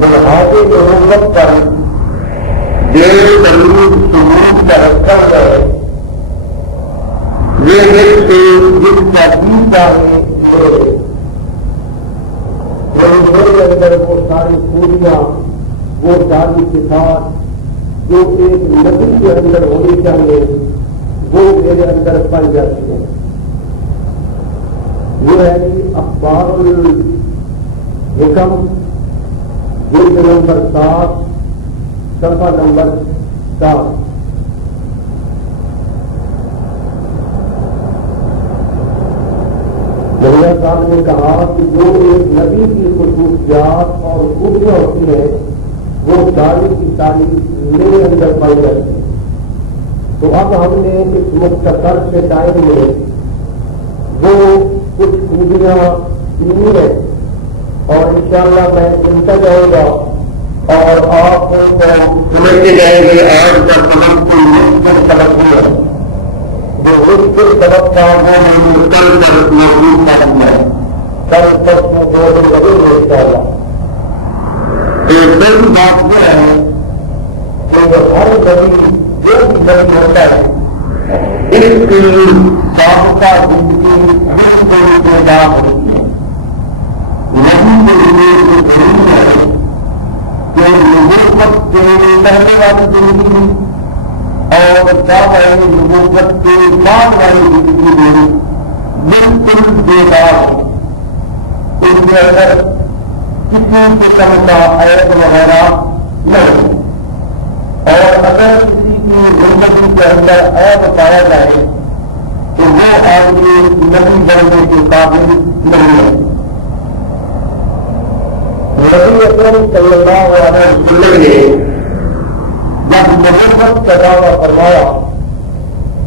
ملحاظ ضرورت پر دیر ضرور سلوک کا رکھا ہے یہ رشتے جس کا پیتا ہے میرے اندر وہ ساری خوبیاں وہ ساری صفات جو ایک نبی کے اندر ہونی چاہیے وہ میرے اندر پائی جاتی ہے. وہ ہے کہ اخبار الحکم جلد نمبر 7 صفحہ نمبر 7. مولانا صاحب نے کہا کہ جو ایک نبی کی خصوصیات اور خوبیاں ہوتی ہیں وہ ساری کی ساری میرے اندر پائی جاتی ہے. تو اب ہم نے اس مختصر سے ٹائم میں وہ کچھ خوبیاں سنی ہیں اور انشاءاللہ میں سنتا جاؤں گا اور آپ کو سمجھتے جائیں گے. آج کا سبق کی مشکل سبق ہے جو اس کے سبق کا وہ کل پر موجود کرنا ہے. کل تک میں 2 دن لگے گے انشاءاللہ. ایک بڑی بات یہ ہے کہ ہر نبی جو بھی نبی ہوتا ہے اس کی سابقہ زندگی بالکل پیدا ہوتی ہے. نہیں کے لیے یہ ضروری ہے کہ نبوت کے پہلے والی زندگی اور دعوی نبوت کے بعد والی زندگی میں بالکل بیدار ہے. اس کے اندر کسی قسم کا عیب وغیرہ نہیں. اور اگر کسی کی زندگی کے اندر عیب پایا جائے تو وہ آدمی نبی بننے کے قابل نہیں ہے. نبی اکرم صلی اللہ علیہ وسلم نے جب نبوت کا دعویٰ کروایا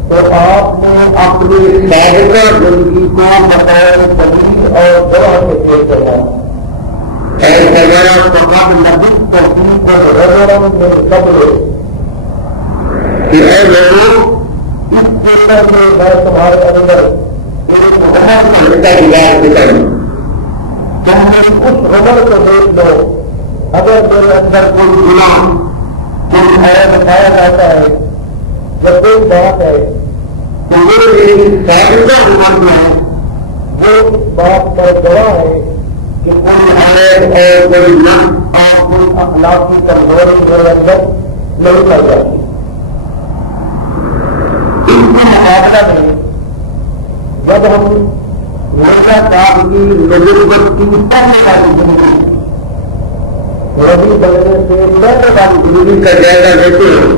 تو آپ نے اپنی سابقہ زندگی کو بطور دلیل اور گواہ کے پیش کروایا. فقد لبثت فيكم عمرا من قبله کہ اے لوگوں اس دنیا میں میں تمہارے اندر ایک بہت بڑا گزار دکھاؤں. تم اس عمر کو دیکھ لو اگر میرے اندر کوئی گناہ کوئی عیب پایا جاتا ہے یا کوئی بات ہے تو وہ میری سابقہ عمر میں وہ اس بات پر گواہ ہے کہ کوئی عیب اور کوئی نقص اور کوئی اخلاقی کمزوری میرے اندر نہیں پائی جاتی. اس کے مقابلہ میں جب ہم مرزا صاحب کی نبوت کی پہلے والی زندگی نبی بننے سے پہلے والی زندگی کا جائزہ لیتے ہیں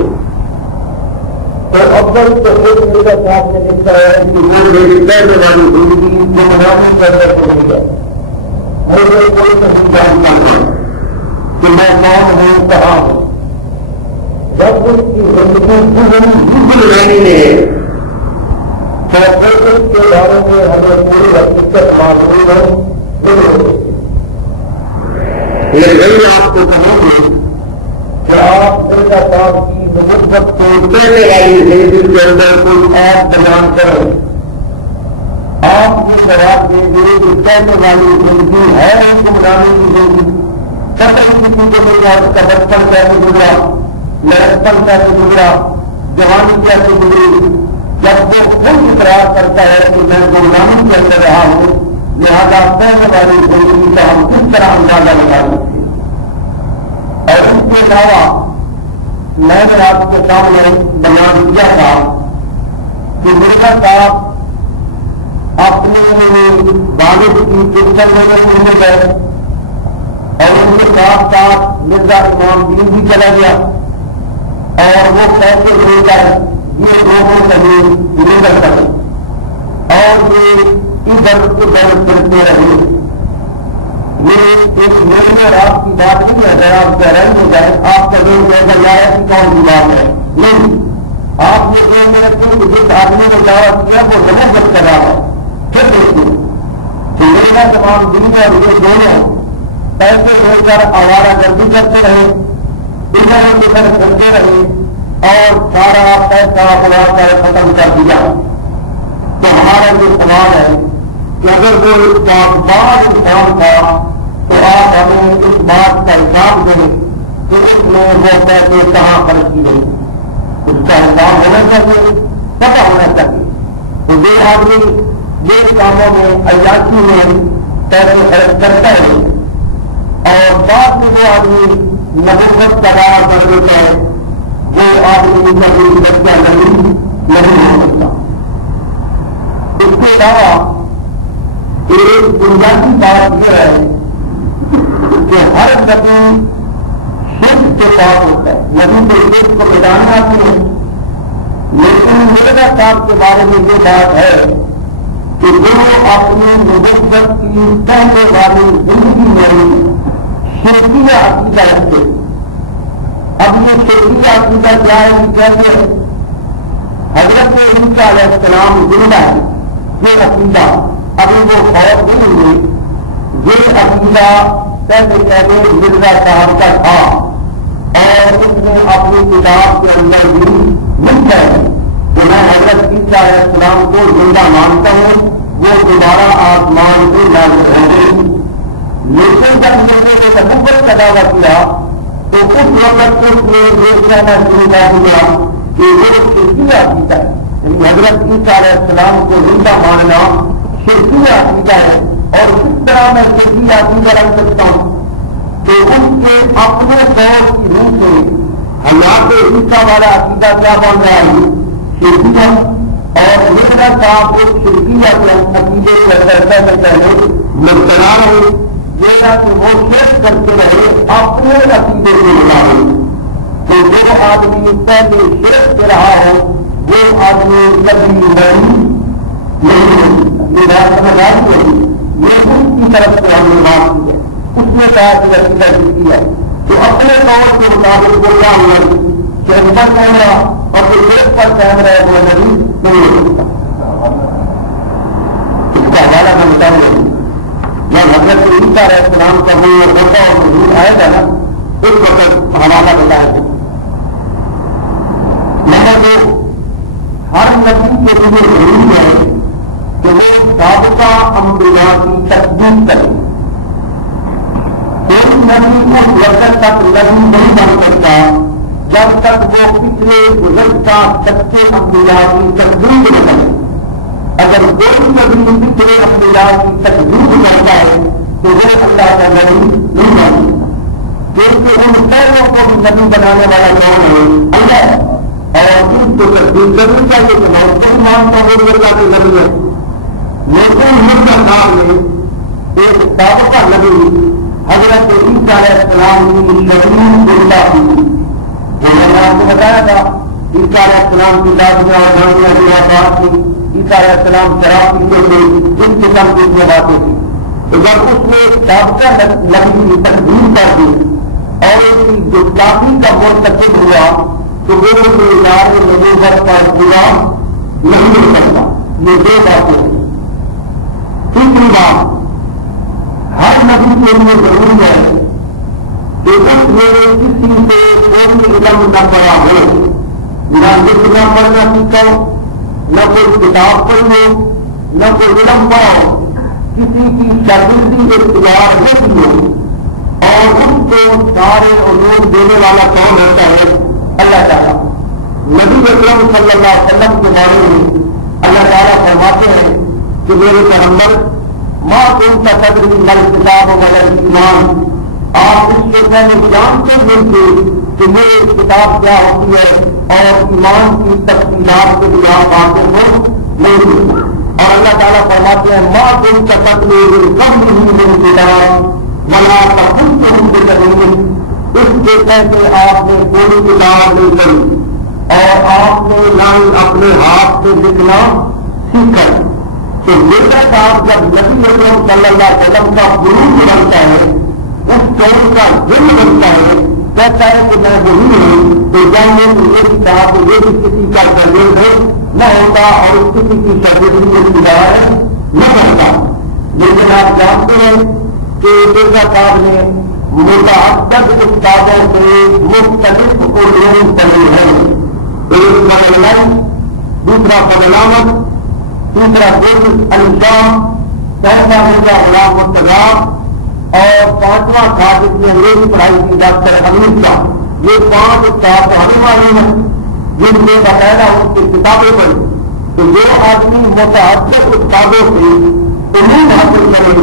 تو اول تو ایک مرزا صاحب نے لکھا ہے کہ وہ میری پہلے والی زندگی جو منافع کرنے کو مل گیا. مجھے کوئی نہیں جانتا کہ میں کون ہوں کہاں ہوں. جب اس کی زندگی رہی ہے تو اس کے بارے میں ہمیں پوری حقیقت معلوم ہے. یہ آپ کو کہوں گی کہ آپ مرزا صاحب کی نبوت کے پہلے والی زندگی کے اندر کوئی آپ بیان کریں. آپ کو جواب دیں گے کہ پہلے والی زندگی ہے حکمرانی کی زندگی. پتہ کسی کو نہیں ہے اس کا بچپن کیسے گزرا, لڑکپن کیسے گزرا, جوانی کیسے گزری. جب وہ خود اقرار کرتا ہے کہ میں غلامی کے اندر رہا ہوں لہٰذا پہلے والی زندگی کا ہم کس طرح اندازہ لگا سکتے ہیں. اور اس کے علاوہ میں نے آپ کے سامنے بیان کیا تھا کہ مرزا صاحب اپنی والد کی پنشن میں گئے اور ان کے ساتھ ساتھ مرزا امام دین بھی چلا گیا اور وہ پیسے لے کر یہ لوگوں سے نہیں کر سکے اور یہ ادھر ادھر پھرتے رہے. یہ ایک مہینہ رات کی بات نہیں ہے. اگر آپ گہرائی میں جائیں آپ کا دل کہے گا یا ایسی کون سی بات ہے. نہیں, آپ نے یہ دیکھتے کہ جس آدمی نے دعویٰ کیا وہ زبردست کر رہا ہے. پھر دیکھیے کہ میرا تمام دن اور یہ دونوں پیسے لے کر آوارہ گردی کرتے رہے, ادھر ادھر کرتے رہے اور سارا پیسہ اڑا کر ختم کر دیا. تو ہمارا یہ سوال ہے کہ اگر وہ بعض انسان تھا تو آپ ہمیں اس بات کا حساب دیں کہ اس میں وہ پیسے کہاں خرچ کیے، اس کا حساب ہونا چاہیے، پتہ ہونا چاہیے۔ تو جو آدمی یہ کاموں میں عیاشی میں پیسے خرچ کرتا ہے اور بعد میں وہ آدمی نبوت کا دعویٰ کر دیتا ہے، وہ آدمی نبی بچہ نہیں ہو سکتا۔ اس کے علاوہ ایک بنیادی بات یہ ہے کہ ہر نبی شرک کے پاس ہوتا ہے، نبی کو شرک کو مٹانا چاہیے، لیکن میرے صاحب کے بارے میں یہ بات ہے کہ جو اپنی نبوت کی پہلے والی زندگی میں شرکیہ عقیدہ رکھتے، اب یہ شرکیہ عقیدہ کیا ہے کہتے ہیں حضرت عیسیٰ علیہ السلام زندہ ہے، یہ عقیدہ ابھی وہ خوف نہیں ہوئی، یہ عقیدہ پہلے مرزا صاحب کا تھا اور اس نے اپنی کتاب کے اندر بھی لکھا ہے کہ میں حضرت عیسیٰ علیہ السلام کو زندہ مانتا ہوں، وہ دوبارہ آسمان سے نازل ہوں گے۔ لیکن جب میں نے نبوت کا دعویٰ کیا تو اس وقت اس نے یہ کہنا شروع کر دیا کہ وہ شرکیہ عقیدہ ہے، یعنی حضرت عیسیٰ علیہ السلام کو زندہ ماننا شرکیہ عقیدہ ہے۔ اور کس طرح میں شرکیہ عقیدہ رکھ سکتا ہوں کہ اس کے اپنے دور کی روح سے حیات عیسیٰ والا عقیدہ کیا بن رہا ہے شرکیہ، اور میرا صاحب اس شرکیہ کے عقیدے کے درجہ میں پہلے مبتلا ہے، یہ کہ وہ شرک کرتے رہے اپنے عقیدے کے مطابق۔ تو جو آدمی پہلے شرک کر رہا ہو وہ آدمی کبھی نہیں سمجھ آتی ہے، یہ اس کی طرف سے ہم نے بات کی ہے، اس نے کہا کہ عقیدہ کی ہے کہ اپنے طور کے مطابق بولنا ہونا شرک پر کیمرہ اور جو شرک پر کیمرہ ہے وہ نہیں ہو سکتا۔ اس کا حوالہ بنتا ہے میں حضرت عیسیٰ علیہ السلام کا منہ اور حضور آئے گا نا اس وقت حوالہ بتایا گیا۔ مگر ہر نبی کے لیے ضروری ہے کہ وہ سابقہ انبیاء کی تصدیق کرے۔ کوئی نبی اس وقت تک نبی نہیں بن سکتا جب تک وہ پچھلے گزشتہ سچے انبیاء کی تصدیق نہ کرے۔ اگر کوئی نبی پچھلے انبیاء کی تصدیق کرتا ہے تو وہ اللہ کا نبی نہیں بن سکتا، کیونکہ ان پہلوں کو بھی نبی بنانے والا کون ہے؟ اللہ ہے، اور اس کو تصدیق کرنی چاہیے کہ میں اس کو مانتا ہوں وہ اللہ کے نبی ہے۔ لیکن مرزا صاحب نے ایک سابقہ نبی حضرت عیسیٰ علیہ السلام کی شرعی زندہ کی، جو میں نے آپ کو بتایا تھا عیسیٰ علیہ السلام کی دادیاں اور نانیاں کی آباد کی، عیسیٰ علیہ السلام شراب پیتے تھے، اس قسم کی باتیں تھی۔ تو جب اس نے سابقہ نبی کی تصدیق کر دی اور اس کی گستاخی کا مرتکب ہوا تو وہ معیار نبوت پر پورا نہیں ہو سکتا۔ یہ دو باتیں ہیں۔ تیسری بات، ہر نبی کے لیے ضروری ہے کہ اس میں کسی سے کوئی علم نہ پڑا ہو، نہ لکھنا پڑھنا سیکھو، نہ کوئی کتاب پڑھو، نہ کوئی علم پڑھو، کسی کی شاگردی اختیار نہ ہو، اور اس کو سارے علوم دینے والا کون ہوتا ہے؟ اللہ تعالیٰ۔ نبی اکرم صلی اللہ علیہ وسلم کے بارے میں اللہ تعالیٰ فرماتے ہیں کہ میرے پیغمبر ماں کون سا قدر نل کتاب وغیرہ ایمان، آپ اس سے پہلے جانتے نہیں تھے کہ یہ کتاب کیا ہوتی ہے اور ایمان کی تفصیلات کے بنا باتوں کو نہیں تھی۔ اور اللہ تعالیٰ فرماتے ہیں ماں کون سا قدر کم نہیں میری کتاب منا خود سے ہم سے کریں، اس کے کہتے آپ نے کوئی کتاب نہیں کری اور آپ نے نہ ہی اپنے ہاتھ سے لکھنا سیکھا۔ تو مرزا صاحب جب نبی اکرم صلی اللہ علیہ وسلم کا غرور بنتا ہے، اس چور کا دل بنتا ہے، کہتا ہے کہ میں وہی ہوں تو جائیں تو یہ بھی کہا کہ یہ بھی کسی کا شاگرد ہے نہ ہوتا اور اس کسی کی شاگردی اختیار نہ کرتا۔ لیکن آپ جانتے ہیں کہ مرزا صاحب نے متعدد استادوں سے مختلف علوم پڑھی ہیں، ایک فضل، دوسرا فضل احمد، تیسرا گل الشام، چوتھا مرزا غلام مرتضیٰ، اور پانچواں تھا جس میں میری پڑھائی کی ڈاکٹر حمید کا. یہ 5 استاد تو ہم والے ہیں جن نے باقاعدہ ان کی کتابیں پڑھی. تو جو آدمی متعدد استادوں سے علوم حاصل کرے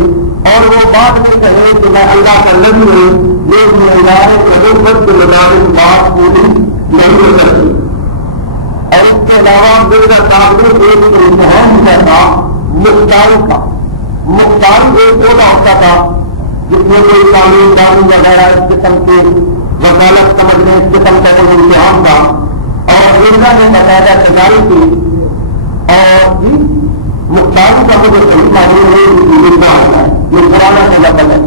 اور وہ بعد میں کہے کہ میں اللہ کا نبی ہوں، یہ معیار نبوت کے مطابق بات پوری نہیں ہو سکتی. اور اس کے علاوہ میرا تعلق ایک امتحان ہوتا تھا مختاری کا. مختاری ایک عہدہ ہوتا تھا جس میں کوئی قانون دانی وغیرہ اس قسم کے وکالت سمجھنے اس قسم کا کوئی امتحان تھا. اور انہوں نے باقاعدہ تیاری کی اور مختاری کا مجھے صحیح معلوم ہے یہ پرانا سے لفظ ہے.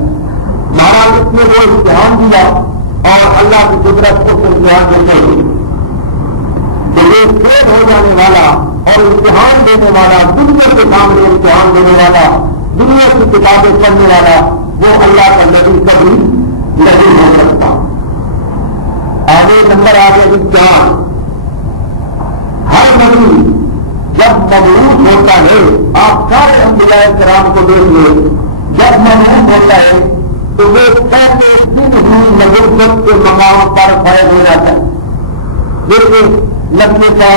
مہاراج اس نے وہ امتحان دیا اور اللہ کی قدرت اس امتحان میں چلی. یہ فیل ہو جانے والا اور امتحان دینے والا، دنیا کے سامنے امتحان دینے والا، دنیا کی کتابیں پڑھنے والا، وہ اللہ کا نبی کبھی نہیں ہو سکتا. آگے نمبر آگے امتحان. ہر نبی جب مبعوث ہوتا ہے، آپ سارے انبیاء کرام کو دیکھ لیں، جب مبعوث ہوتا ہے تو وہ پہلے دن ہی نبوت کے مقام پر فائد ہو جاتا ہے. لیکن نبی کا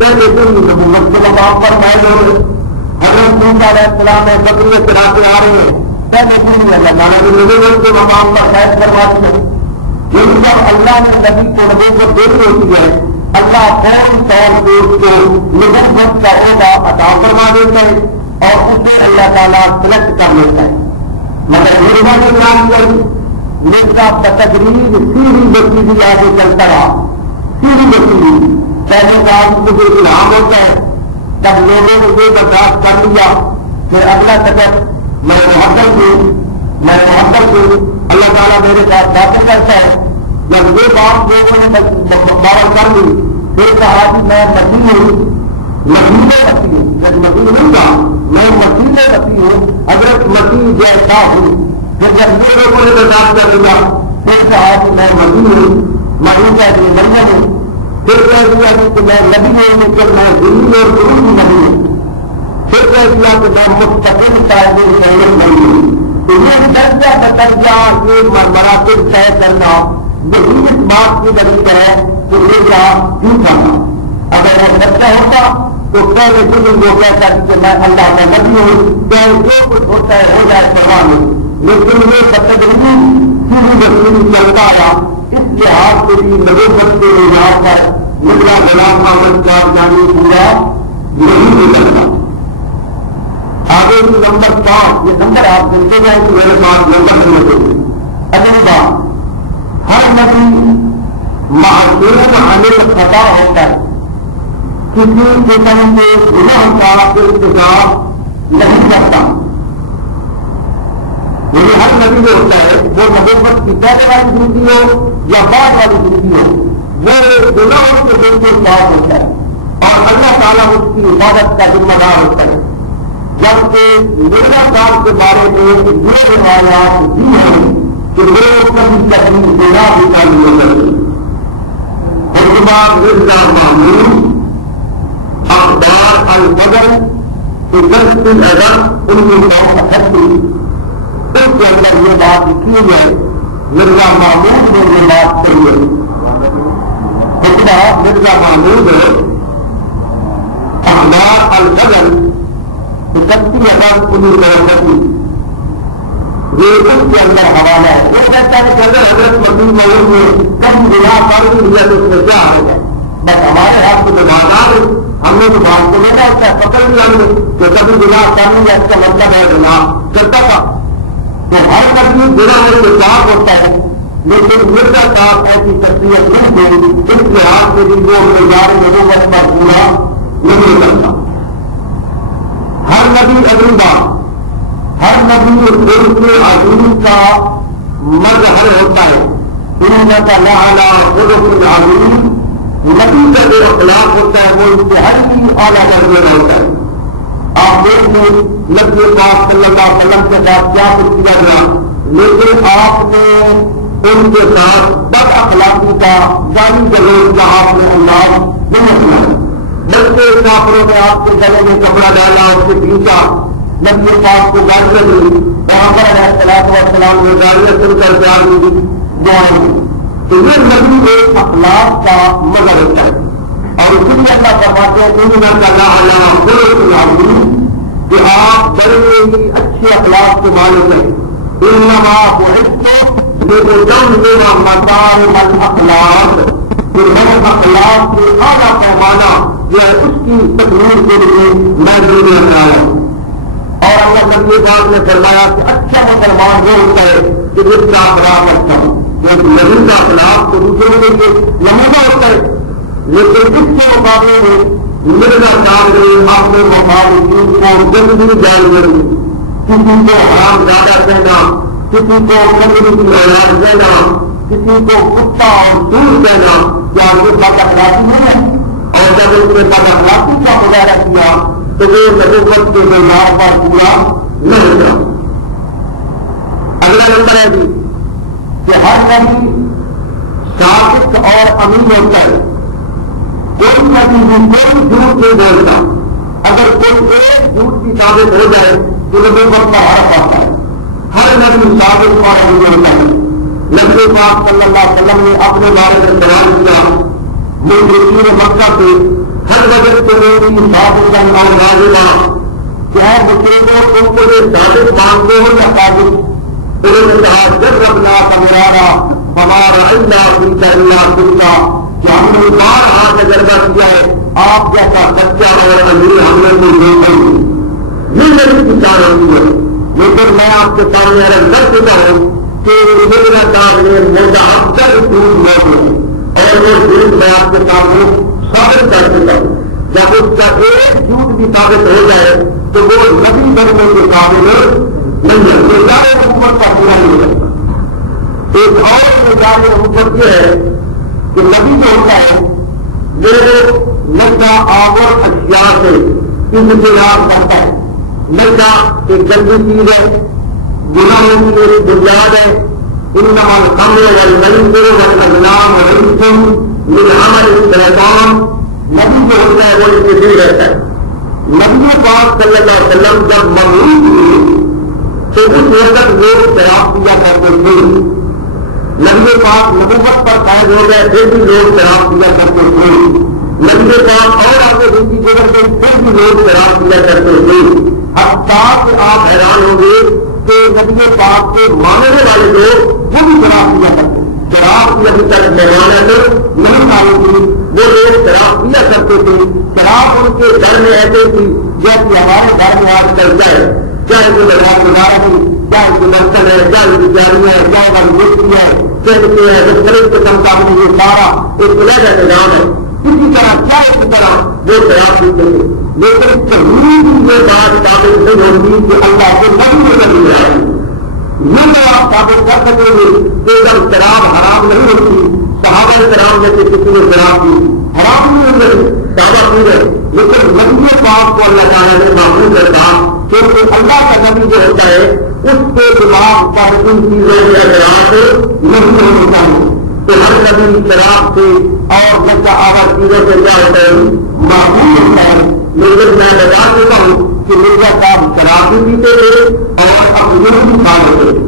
پہلے دن نبوت کے مقام پر فائد ہو گئے. حضرت موسیٰ علیہ السلام میں بکریے چراتے آ رہے ہیں، پہلے دن ہی اللہ تعالیٰ نے نبوت کے مقام پر فائد کروا دیا. لیکن جب اللہ نے نبی کو نبوت دینی ہوتی ہے، اللہ فوری طور پہ اس کو نبوت کا عہدہ عطا فرما دیتا ہے اور اسے اللہ تعالیٰ سلیکٹ کر لیتا ہے. مگر مرغا نے کام کر مرغا بتدریج سیدھی بسیدھی آگے چلتا رہا. سیدھی بسیدھی پہلے کام مجھے الہام ہوتا ہے، جب لوگوں نے یہ برداشت کر لیا پھر اگلا قدم میں محبت ہوں اللہ تعالیٰ میرے ساتھ باتیں کرتا ہے. جب یہ بات لوگوں نے باور کر لی پھر کہا کہ میں مسیح ہوں، مسیح مسیح ہوں. جب مسیح نہیں تھا میں مسیح مسیح ہوں، حضرت مسیح جیسا ہوں. پھر جب یہ لوگوں نے برداشت کر لیا پھر کہا کہ میں مسیح ہوں، مسیح کا جو مریم ہوں. پھر کہہ دیا کہ میں نبی ہوں لیکن میں دینی اور گرو کی نبی ہوں. پھر کہہ دیا کہ میں مستقل صاحب نہیں ہوں. تو یہ درجہ بترجہ یہ مراتب طے کرنا یہی اس بات کی وجہ ہے کہ یہ کیا کیوں کرنا. اگر وہ سچا ہوتا تو پہلے دن وہ کہتا کہ میں اللہ کا نبی ہوں، چاہے جو کچھ ہوتا ہے ہو جائے پرواہ نہیں. لیکن یہ بتدریجی سیدھی بسیدھی چلتا آیا. اس لحاظ سے بھی نبوت کے یہاں پر مرزا غلام محمد کا جانی پورا نہیں گزرتا. آگے بھی نمبر 5 یہ نمبر آپ سنتے جائیں کہ میرے پاس نمبر نہیں. اگلی بات، ہر نبی معصوم عن الخطا ہوتا ہے. کسی قسم کے گناہ کا ارتکاب نہیں کرتا. یہ ہر نبی جو ہوتا ہے وہ نبوت کی پہلے والی زندگی ہو یا بعد والی زندگی ہو، وہ گناہوں سے بالکل پاک ہوتا ہے اور اللہ تعالیٰ اس کی عبادت کا ذمہ دار ہوتا ہے. جبکہ مرزا صاحب کے بارے میں یہ روایات بھی ہیں کہ وہ کبھی کبھی گناہ بھی نہیں ہو سکتے. حکمات مرزا محمود اخبار الفجر کی 10 اگست 1938 اس کے اندر یہ بات کی ہے. مرزا محمود نے یہ بات کہی ہے. حکمات مرزا محمود اخبار الفجر 31 اگست 1938 یہ اس کے اندر حوالہ ہے. وہ کہتا ہے کہ اگر حضرت مسیح موعود میں کم گناہ کر بھی لیا تو اس میں کیا آئے گا. بس ہمارے ہاتھ میں بازار ہم نے تو بات کو لینا اس کا پکڑ لیا کہ کبھی گناہ کر لیا اس کا مطلب ہے گناہ کرتا تھا. تو ہر نبی گناہ سے پاک ہوتا ہے لیکن مرزا صاحب ایسی شخصیت نہیں تھی اس لحاظ سے بھی وہ گزار نبوت پر پورا نہیں کرتا. ہر نبی اجوبہ ہر نبی اس کے عظیم کا مظہر ہوتا ہے. ان کا لعلہ خلق عظیم نبی کا جو اخلاق ہوتا ہے وہ انتہائی اعلیٰ درجے ہوتا ہے. آپ دیکھ لیں نبی پاک صلی اللہ علیہ وسلم کے ساتھ کیا کچھ کیا گیا لیکن آپ نے ان کے ساتھ بد اخلاقی کا گالی گلوچ کا آپ نے انداز نہیں اپنا بلکہ کافروں نے آپ کے گلے میں کپڑا ڈالا اس سے پیچھا نبی پاک کو گالی گلوچ پیغمبر علیہ السلام نے گاڑیاں سن کر کے آدمی کی دعائیں دی. تو یہ نبی ایک اخلاق کا مظہر ہوتا ہے. اور اسی لیے اللہ فرماتے ہیں کہ آپ بڑے ہی اچھے اخلاق کے مالک ہیں. انما بعثت لأتمم مكارم الأخلاق. اخلاق کے اعلیٰ پیمانہ جو ہے اس کی تکمیل کے لیے میں دنیا میں آیا ہوں. اور اللہ نبی پاک نے فرمایا کہ اچھا مسلمان وہ ہوتا ہے کہ جس کا اخلاق اچھا ہو. نبی کا اخلاق تو دوسروں کے لیے نمونہ ہوتا ہے، لیکن اس کے مقابلے میں میرا کام نہیں اپنے مقابلے کو زندگی جائز کریں. کسی کو حرام زیادہ کہنا، کسی کو کمزوری کی معیار کہنا، کسی کو کتا اور سور کہنا یا یہ بد اخلاقی نہیں ہے. اور جب اس نے بد اخلاقی کا مظاہرہ کیا تو وہ نبوت کے معیار پر پورا نہیں ہوگا. اگلا نمبر ہے جی کہ ہر نبی صادق اور امین ہوتا ہے. کوئی نبی کوئی جھوٹ نہیں بولتا. اگر کوئی ایک جھوٹ کی ثابت ہو جائے تو نبوت کا حرف آتا ہے. ہر نبی صادق اور امین ہوتا ہے. نبی پاک صلی اللہ علیہ وسلم نے اپنے بارے میں سوال کیا مشرکین مکہ سے ہر وجہ سے میری صادق کا ایمان واجبہ کیا مشرکوں تم کو یہ صادق مانتے ہو یا صادق؟ انہوں نے کہا جب ربنا سمرارا ہمارا اللہ سنتا اللہ سنتا کہ ہم نے بارہا تجربہ کیا ہے آپ جیسا سچا اور امیر ہم نے کوئی نہیں. یہ میری پچھان ہوتی ہے. لیکن میں آپ کے سامنے عرض کر چکا ہوں کہ میرا کام نے میرا اب تک جھوٹ موجود ہے اور وہ جھوٹ میں آپ کے سامنے ثابت کر چکا ہوں. جب اس کا ایک جھوٹ بھی ثابت ہو جائے تو وہ نبی بننے کے قابل نہیں ہے. نظام حکومت کا پورا نہیں ہے. ایک اور نظام حکومت یہ ہے کہ نبی جو ہوتا ہے میرے نشہ آور اشیاء سے انتظار کرتا ہے. نشہ ایک گندی چیز ہے، گناہوں کی ایک بنیاد ہے. انما الخمر والمیسر والازلام رجس من عمل الشیطان. نبی جو ہوتا ہے وہ اس کے دل رہتا ہے. نبی پاک صلی اللہ علیہ وسلم جب مغلوب ہوئی تو اس وقت لوگ شراب پیا کرتے تھے. نبی پاک نبوت پر قائد ہو گئے پھر بھی لوگ شراب پیا کرتے تھے. نبی پاک اور آگے زندگی گزر گئے پھر بھی لوگ شراب پیا کرتے تھے. حتیٰ کہ آپ حیران ہوں گے کہ نبی پاک کے ماننے والے لوگ وہ بھی شراب پیا کرتے. شراب کی ابھی تک مہمانت نہیں معلوم تھی، وہ لوگ شراب پیا کرتے تھے. شراب ان کے گھر میں ایسے تھی جیسے ہمارے گھر میں آج کل ہے. چاہے کوئی بازار گزار ہے، چاہے کوئی برتن ہے، چاہے کوئی جاری ہے، چاہے والی دوستی ہے، چاہے مختلف قسم کا بھی یہ سارا ایک خدا کا نظام ہے. اسی طرح چاہے کی طرح وہ شراب پیتے ہیں. لیکن کبھی بھی یہ بات ثابت نہیں ہوتی کہ اللہ کے نبی میں نہیں ہے. یہ تو آپ ثابت کر سکیں گے کہ جب شراب حرام نہیں ہوتی صحابہ کرام میں سے کسی نے شراب کی حرام نہیں ہوئی صحابہ پی گئے. لیکن نبی پاک کو اللہ تعالیٰ نے معمول کرتا کیونکہ اللہ کا نبی جو ہوتا ہے اس کے دماغ پر ان چیزوں کے اثرات نہیں ہونے چاہیے. تو ہر نبی شراب سے اور نشہ آور چیزوں سے کیا ہوتا ہے معمول ہوتا ہے. لیکن میں بتا چکا ہوں کہ مرزا صاحب شراب بھی پیتے تھے اور افزون بھی کھا لیتے تھے.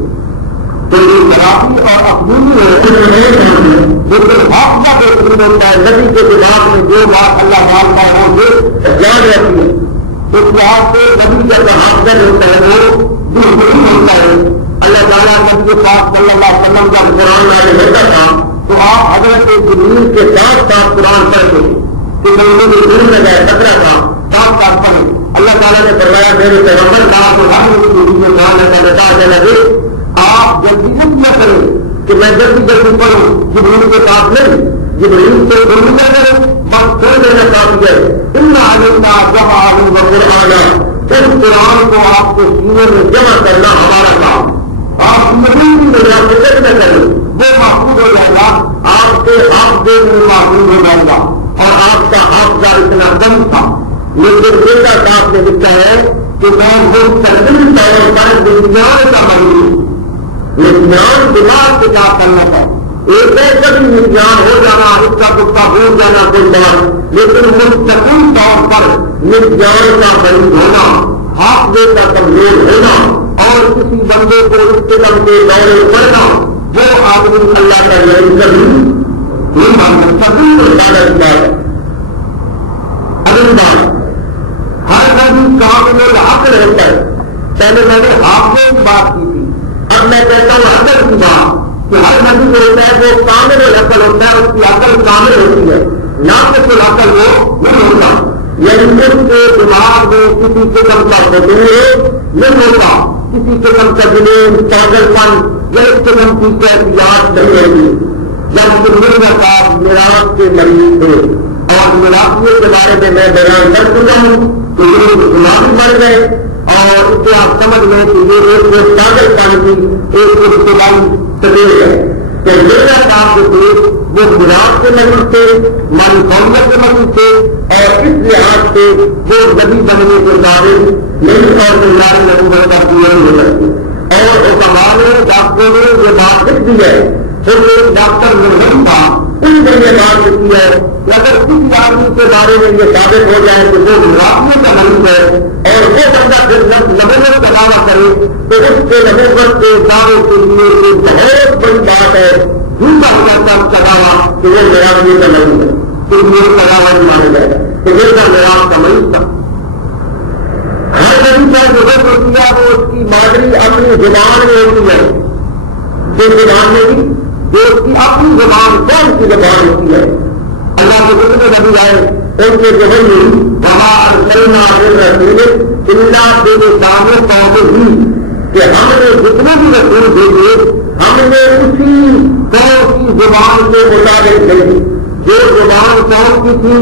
تو یہ شرابی اور افزونی ہے لیکن آپ کا بہترین ہوتا ہے. نبی کے دماغ میں جو بات اللہ مانتا ہے وہ یاد رہتی ہے. اس لحاظ سے نبی کا تحفظ ہوتا ہے وہ بہترین ہوتا ہے. اللہ تعالیٰ نبی پاک صلی اللہ علیہ وسلم جب قرآن نازل ہوتا تھا تو آپ حضرت جبریل کے ساتھ ساتھ قرآن پڑھتے تھے کہ میں انہیں جبریل میں گیا خطرہ تھا ساتھ ساتھ پڑھے. اللہ تعالیٰ نے فرمایا میرے پیغمبر صاحب کو آپ جلدی نہ کریں کہ میں جلدی جلدی پڑھوں. جبریل کے ساتھ نہیں، جبریل سے جلدی نہ کریں بس چھوڑ دینا کافی ہے. علمنا جمع و قرآن اس قرآن کو آپ کے سینے میں جمع کرنا ہمارا کام. آپ نبی میرا فکر نہ کریں وہ محفوظ ہو جائے گا. آپ کے حافظے میں محفوظ ہو جائے گا. اور آپ کا حافظہ اتنا کم تھا لیکن بیٹا صاحب نے لکھا ہے کہ میں مستقل طور پر وجدان کا مریض وجدان دماغ کے ساتھ کرنا تھا. ایک ہے کبھی وجدان ہو جانا اس کا کتا بھول جانا کوئی بات، لیکن مستقل طور پر وجدان کا مریض ہونا، حافظے کا کمزور ہونا اور اور کسی بندے کو اس قسم کے دورے پڑنا وہ آدمی اللہ کا یعنی کبھی نہیں مان سکتی تو زیادہ بات ہے. اگلی بات ہر نبی کامل عقل ہوتا ہے. پہلے میں نے حافظ کی بات کی تھی, اب میں کہتا ہوں عقل کی بات کہ ہر نبی جو ہوتا ہے وہ کامل عقل ہوتا ہے, اس کی عقل کامل ہوتی ہے, نہ کہ کوئی عقل وہ نہیں ہوتا. یعنی اس کے دماغ میں کسی قسم کا بدور نہیں ہوتا, کسی قسم کا جنون پاگل پن یا اس قسم کی کیفیات نہیں ہوتی. جب مرزا صاحب میراث کے مریض تھے اور میراثیے کے بارے میں بیان کر چکا ہوں تو یہ گناہ مر گئے اور اس سے آپ سمجھ لیں کہ یہ ایک پاگل پن کی ایک ابتدائی سبیل ہے. تو مرزا صاحب جو تھے وہ میراث کے مریض تھے, مالی قومیت کے مریض تھے, اور اس لحاظ سے وہ نبی بننے کے قابل نہیں اور تیار نبی بننا پورا نہیں ہو سکتی. اور حکام نے ڈاکٹروں نے یہ بات لکھ دی ہے, پھر ایک ڈاکٹر نہیں تھا ان نے یہ بات لکھی ہے کہ اگر کسی آدمی کے بارے میں یہ ثابت ہو جائے کہ وہ مراقبے کا مریض ہے اور وہ بندہ پھر نبوت کا دعویٰ کرے تو اس کے نبوت کے دعوے کے لیے ایک بہت بڑی بات ہے جھوٹا ہو جاتا اس کا دعویٰ کہ وہ مراقبے کا مریض ہے, تو یہ دعویٰ نہیں مانا جائے گا. تو یہ مراقبے کا مریض تھا. ہر نبی کا جو ہے وہ اس کی مادری اپنی زبان میں ہوتی ہے, جو زبان میں بھی جو اس کی اپنی زبان کون سی زبان ہوتی ہے. اللہ کے کتنے نبی آئے ان کے جو ہے وہاں ارسلنا رسول اللہ کے سامنے پہنچے ہی کہ ہم نے جتنے بھی رسول بھیجے ہم نے اسی قوم کی زبان کے مطابق بھیجی. جو زبان قوم کی تھی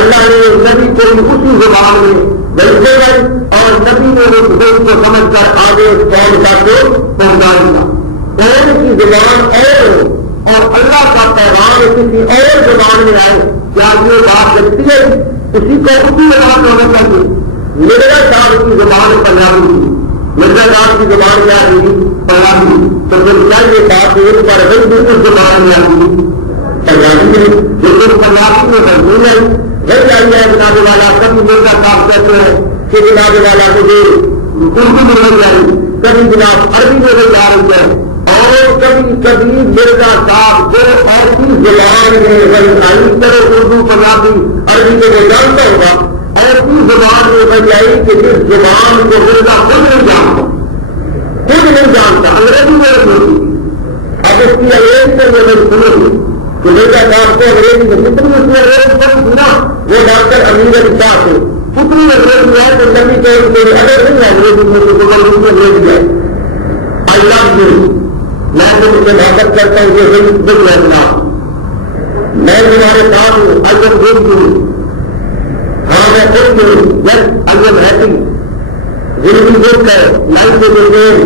اللہ نے نبی کو اسی زبان میں بھیجے گئے اور نبی نے اس قوم کو سمجھ کر آگے اس قوم کا کو پہنچا دیا. قوم کی زبان اور اللہ کا پیغام کسی اور زبان میں آئے, کیا یہ بات لگتی ہے اسی کو اسی زبان میں ہونا چاہیے. مرزا صاحب کی زبان پنجابی تھی, مرزا صاحب کی زبان کیا تھی پنجابی, تو پھر کیا یہ بات ایک پر ہے بالکل زبان میں آتی پنجابی میں, لیکن پنجابی میں مضمون ہے وہی آئی ہے جناب والا. کبھی مرزا صاحب کہتے ہیں کہ جناب والا مجھے اردو میں مل جائے, کبھی جناب عربی میں بھی جا رہی ہے, اور کبھی کبھی مرزا صاحب جو ایسی زبان میں آئی کرے اردو پنجابی عربی میں وہ جانتا ہوگا, ایسی زبان میں بن جائی کہ جس زبان کو مرزا خود نہیں جانتا, انگریزی میں ہوتی. اب اس کی انگریز سے یہ میں سنوں کہ مرزا صاحب کو انگریزی میں جتنی اس میں انگریز سنا وہ ڈاکٹر امیر علی شاہ تھے, اتنی انگریزی ہے تو نبی کے اگر نہیں ہے انگریزی میں تو انگریزی ہے. آئی لو یو, میں تو مجھے محبت کرتا ہوں یہ دل رہنا, میں تمہارے ساتھ ہوں, اجم دل ہوں, ہاں میں خود ہوں, یس اجم رہتی زندگی دیکھ کر لائف کے دیکھ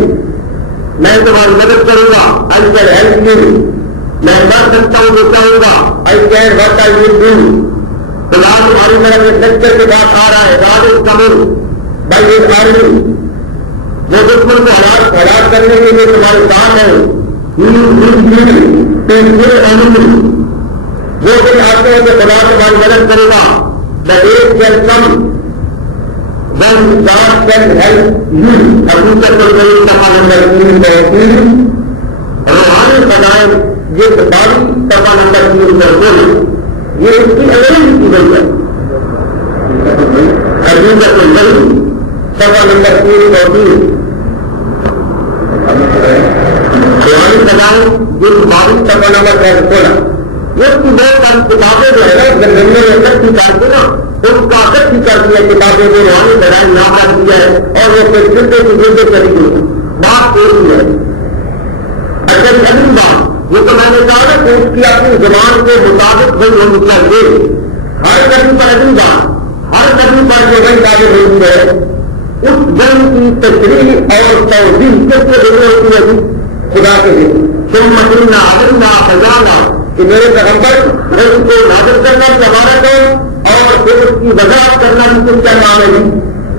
میں تمہاری مدد کروں گا. آئی کین ہیلپ یو, میں کر سکتا ہوں جو چاہوں گا. I can what I will do. فی الحال تمہاری طرف میں سیکٹر کے بات آ رہا ہے, رات is coming by is army, جو دشمن کو ہلاک کرنے کے لیے تمہارے ساتھ ہے. وہ دن آتے ہیں کہ خدا تمہاری مدد کرے گا. The days can come when God can help you. حقیقت کو گئی دفعہ نمبر 3 روحانی فضائل یہ 22 دفعہ نمبر 3 یہ اس کی انگریزی کی گئی ہے. حقیقت کو گئی دفعہ نمبر 3 روحانی فضائل یہ 22 دفعہ نمبر 16 اس کی بہت ساری کتابیں جو ہے نا زمین میں اکٹھی کر کے نا اس کا اکٹھی کر دیا کتابیں وہ روحانی فضائل نام رکھ دیا ہے اور وہ پھر جلدے کی جلدے چلی گئی. بات ایک ہے. اچھا اگلی بات وہ تو میں نے کہا نا کہ اس کی اپنی زبان کے مطابق وہی ہونی چاہیے. ہر نبی پر اگلی بات ہر نبی پر جو وہی ثابت ہوتی ہے اس جنگ کی تشریح اور توضیح کس کے ذریعے ہوتی ہے خدا کے لیے. تم مدینہ عدلہ فضانہ کہ میرے پیغمبر اس کو نازل کرنا بھی ہمارا کام اور پھر اس کی وضاحت کرنا بھی کس کا کام ہے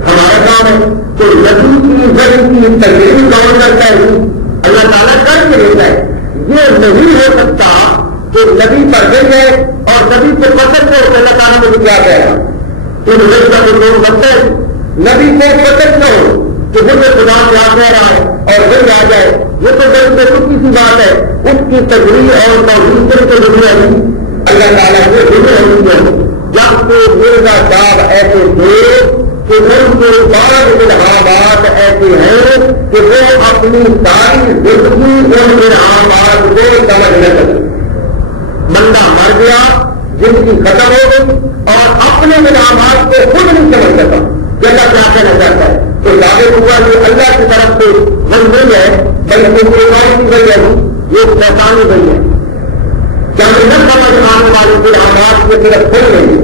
ہمارا کام ہے. تو نبی کی وجہ کی تقریر کون کرتا ہے اللہ تعالیٰ کر کے دیتا ہے. یہ نہیں ہو سکتا کہ نبی پر گئی ہے اور نبی سے پسند ہے کہ اللہ تعالیٰ مجھے کیا کہے گا. ان رشتہ کو لوگ بنتے نبی کو پسند نہ ہو کہ مجھے خدا کیا کہہ رہا ہے اور دل آ جائے، یہ تو دل میں چھوٹی سی بات ہے. اس کی تجریح اور توحید کے دنیا میں اللہ تعالیٰ سے دنیا ہوئی ہے. جب کہ مرزا صاحب ایسے تھے کہ ان کے بعد الہامات ایسے ہیں کہ وہ اپنی ساری زندگی ان الہامات کو سمجھ نہ سکے. بندہ مر گیا، زندگی ختم ہو گئی اور اپنے الہامات کو خود نہیں سمجھ سکا کہ اللہ کیا کہنا چاہتا ہے. تو ثابت ہوا کہ اللہ کی طرف سے منظور ہے، بلکہ قربانی کی گئی ہے، یہ شیطانی گئی ہے. جب نہ سمجھ آنے والی الہامات کی طرف کھل گئی.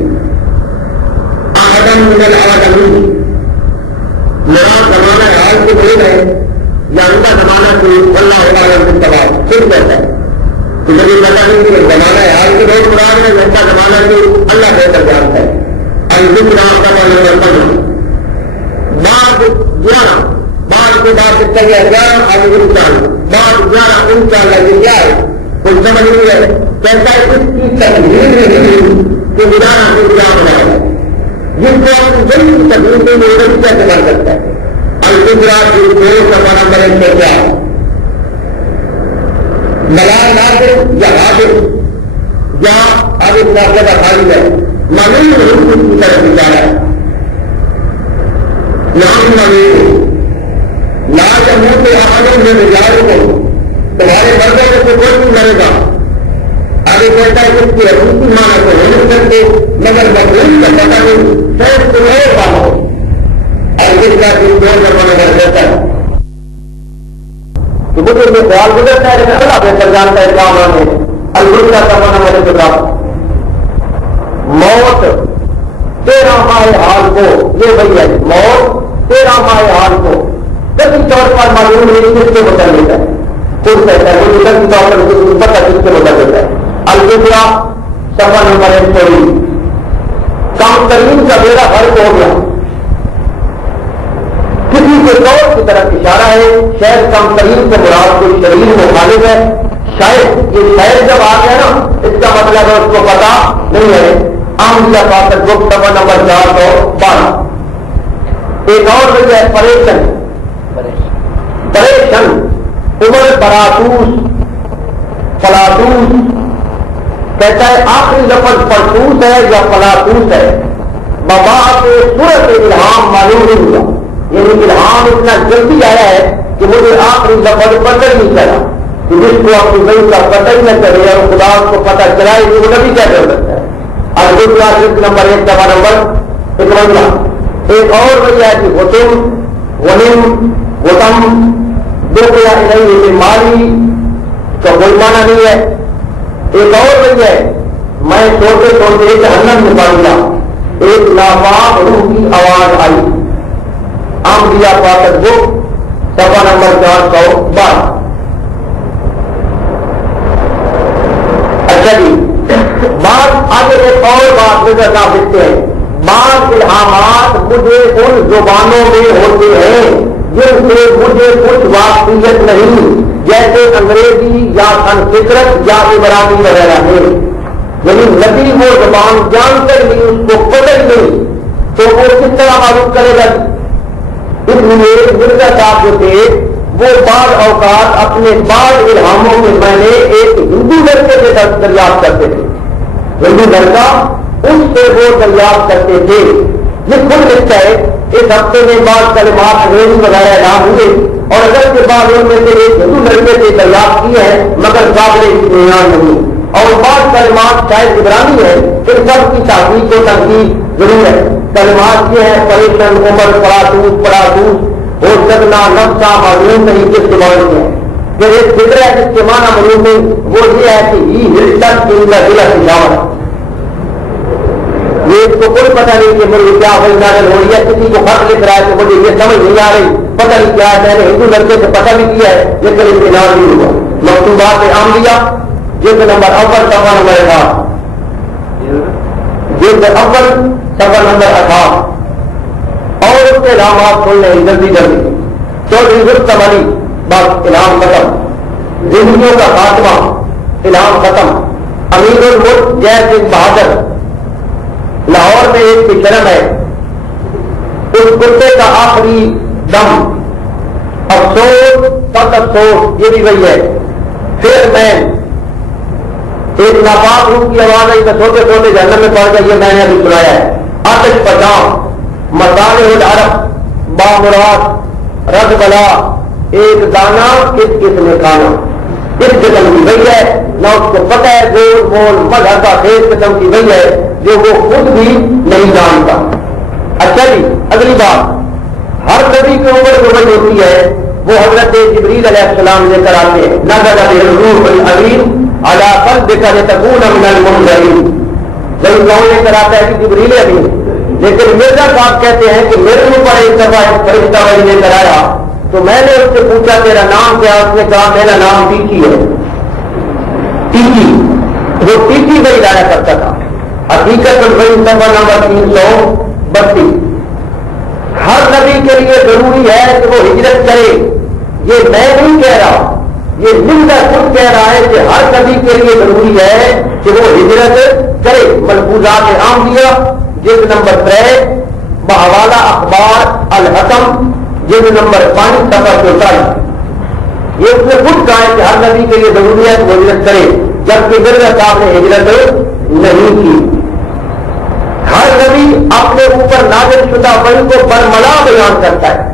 آدم من العالمین نیا زمانہ حال کو بول رہے یا ان کا زمانہ کو اللہ عالم کے سوال پھر کہتا ہے کہ مجھے پتا نہیں کہ زمانہ حال کے لوگ قرآن ہے، ان کا زمانہ کو اللہ بہتر جانتا ہے. بعد 11 بعد کے بعد کتنا گیا 11 آگے بعد 11 انشاءاللہ یہ کیا ہے کوئی سمجھ نہیں ہے. کہتا ہے اس کی تقریر نہیں کہ گزارا سے کیا بنایا ہے، جس کو اپنی جلد کی تقریر سے وہ کیسے بن سکتا ہے. الگزرات کی سفر نمبر 1 سے کیا ملال ناظر یا حاضر یا اب اس موقع کا خالی ہے معلوم حکومت کی طرف اشارہ ہے. یہاں معلوم لاج منہ کے آنوں میں مزاج کو تمہارے مردوں میں سے کوئی نہیں مرے گا. آگے کہتا ہے اس کی حقیقی معنی کو ہو نہیں سکتے مگر مقبول کا پتہ نہیں شاید تمہیں پاؤ اور اس کا دل دور زمانہ کر دیتا ہے. تو مجھے یہ خیال گزرتا ہے کہ اللہ بہتر جانتا ہے کیا مانے. الگ کا زمانہ میرے کے بعد موت 13 ماہ حال کو یہ وہی ہے. موت 13 ماہ حال کو کسی طور پر معلوم نہیں کس کے بدل لیتا ہے. خود کہتا ہے وہ کسی طور پر پتہ کس کے بدل دیتا ہے. الگزرا سفر نمبر 1 کام ترین کا بیڑا فرق ہو گیا. کسی کے طور کی طرف اشارہ ہے. شاید کم ترین سے مراد کوئی شریر مخالف ہے. شاید یہ شاید جب آ گیا نا اس کا مطلب ہے اس کو پتا نہیں ہے. عام یا بات گفت سفر نمبر 412. ایک اور وجہ ہے پریشن. پریشن عمر فلاتوس کہتا ہے آخری لفظ فرسوس ہے یا فلاتوس ہے. بابا کے صورت الہام معلوم نہیں ہوا، یعنی الہام اتنا جلدی آیا ہے کہ مجھے آخری لفظ پتہ نہیں چلا. کہ جس کو اپنی ضرورت کا پتہ ہی نہ چلے اور خدا کو پتہ چلائے کہ وہ نبی کیا کر سکتا ہے. اور دوسرا نمبر 1 دفعہ نمبر 51. ایک اور وجہ ہے کہ غتم دو یا نہیں مالی کا کوئی معنی نہیں ہے. ایک اور وجہ ہے میں سوچتے سوچتے جہنم میں پڑ گیا. ایک ناپاک روح کی آواز آئی. انبیاء پاک بک صفحہ نمبر 412. اچھا جی بات آگے ایک اور بات نظر نہ دیکھتے ہیں. بعض الہامات مجھے ان زبانوں میں ہوتے ہیں جن سے مجھے کچھ واقفیت نہیں، جیسے انگریزی یا سنسکرت یا عبرانی وغیرہ ہے. یعنی نبی وہ زبان جان کر بھی اس کو پتہ نہیں تو وہ کس طرح معلوم کرے گا. اس لیے مرزا صاحب جو تھے وہ بعض اوقات اپنے بعض الہاموں میں میں نے ایک ہندو لڑکے سے دریافت کرتے تھے. ہندو لڑکا اس سے وہ دریافت کرتے تھے. یہ خود لکھتا ہے اس ہفتے میں بعض کلمات انگریزی وغیرہ اعلان ہوئے اور اگر کے بعد ان میں سے ایک ہندو لڑکے سے دریافت کی ہے مگر قابل اطمینان نہیں. اور بعض کلمات شاید عبرانی ہے. ان سب کی تحقیق و تنقید ضرور ہے. کلمات یہ ہیں پریشن عمر پڑاسوس ہو سکنا نفسا معلوم نہیں کس کے بارے میں. پھر ایک فکر ہے جس کے معنی معلوم نہیں وہ یہ ہے کہ یہ ہلتک ان کا ضلع سجاوٹ. یہ اس کو کوئی پتہ نہیں کہ مجھے کیا ہوئی نازل ہو رہی ہے. کسی کو خط لکھ رہا ہے تو مجھے یہ سمجھ نہیں آ رہی پتہ نہیں کیا ہے. میں نے ہندو لڑکے سے پتہ بھی کیا ہے لیکن اطمینان نہیں ہوا. مکتوبات عاملیہ جلد نمبر 1 صفحہ نمبر 8 جلد 1 صفحہ نمبر 18 اور اس کے علامات سن لیں جلدی جلدی. چودھری رستم علی بس الہام ختم. زندگیوں کا خاتمہ الہام ختم. امیر الملک جے سنگھ بہادر لاہور میں ایک شرم ہے. اس کتے کا آخری دم افسوس تک افسوس، یہ بھی وہی ہے. پھر میں ایک ناپاک روح کی آواز آئی، میں سوتے سوتے جہنم میں پڑ گیا. یہ میں نے ابھی سنایا ہے. آتش پچاؤ مصالح العرب بامراد رد بلا، ایک دانا کس کس نے کھانا. اس قسم کی وہی ہے، نہ اس کو پتہ ہے گول مول مذہب کا خیز قسم کی وہی ہے جو وہ خود بھی نہیں جانتا. اچھا جی، اگلی بات، ہر نبی کے اوپر جو وحی ہوتی ہے وہ حضرت جبریل علیہ السلام لے کر آتے ہیں. نزل الروح الامین علی قلبک لتکون من المنذرین. جب کون لے کر آتا ہے کہ جبریل امین، لیکن مرزا صاحب کہتے ہیں کہ میرے اوپر ایک دفعہ ایک فرشتہ وحی لے کر آیا تو میں نے اس سے پوچھا تیرا نام کیا؟ اس نے کہا میرا نام ٹیکی ہے. ٹیکی، وہ ٹیکی وہی لایا کرتا تھا. حقیقت وہی صفحہ نمبر 332. ہر نبی کے لیے ضروری ہے کہ وہ ہجرت کرے. یہ میں نہیں کہہ رہا، یہ مرزا خود کہہ رہا ہے کہ ہر نبی کے لیے ضروری ہے کہ وہ ہجرت کرے. ملفوظات عاملیہ جلد نمبر 3 بحوالہ اخبار الحکم جلد نمبر 5 صفحہ 44. یہ اس نے خود کہا ہے کہ ہر نبی کے لیے ضروری ہے کہ وہ ہجرت کرے، جبکہ مرزا صاحب نے ہجرت نہیں کی. ہر نبی اپنے اوپر نازل شدہ وحی کو برملا بیان کرتا ہے.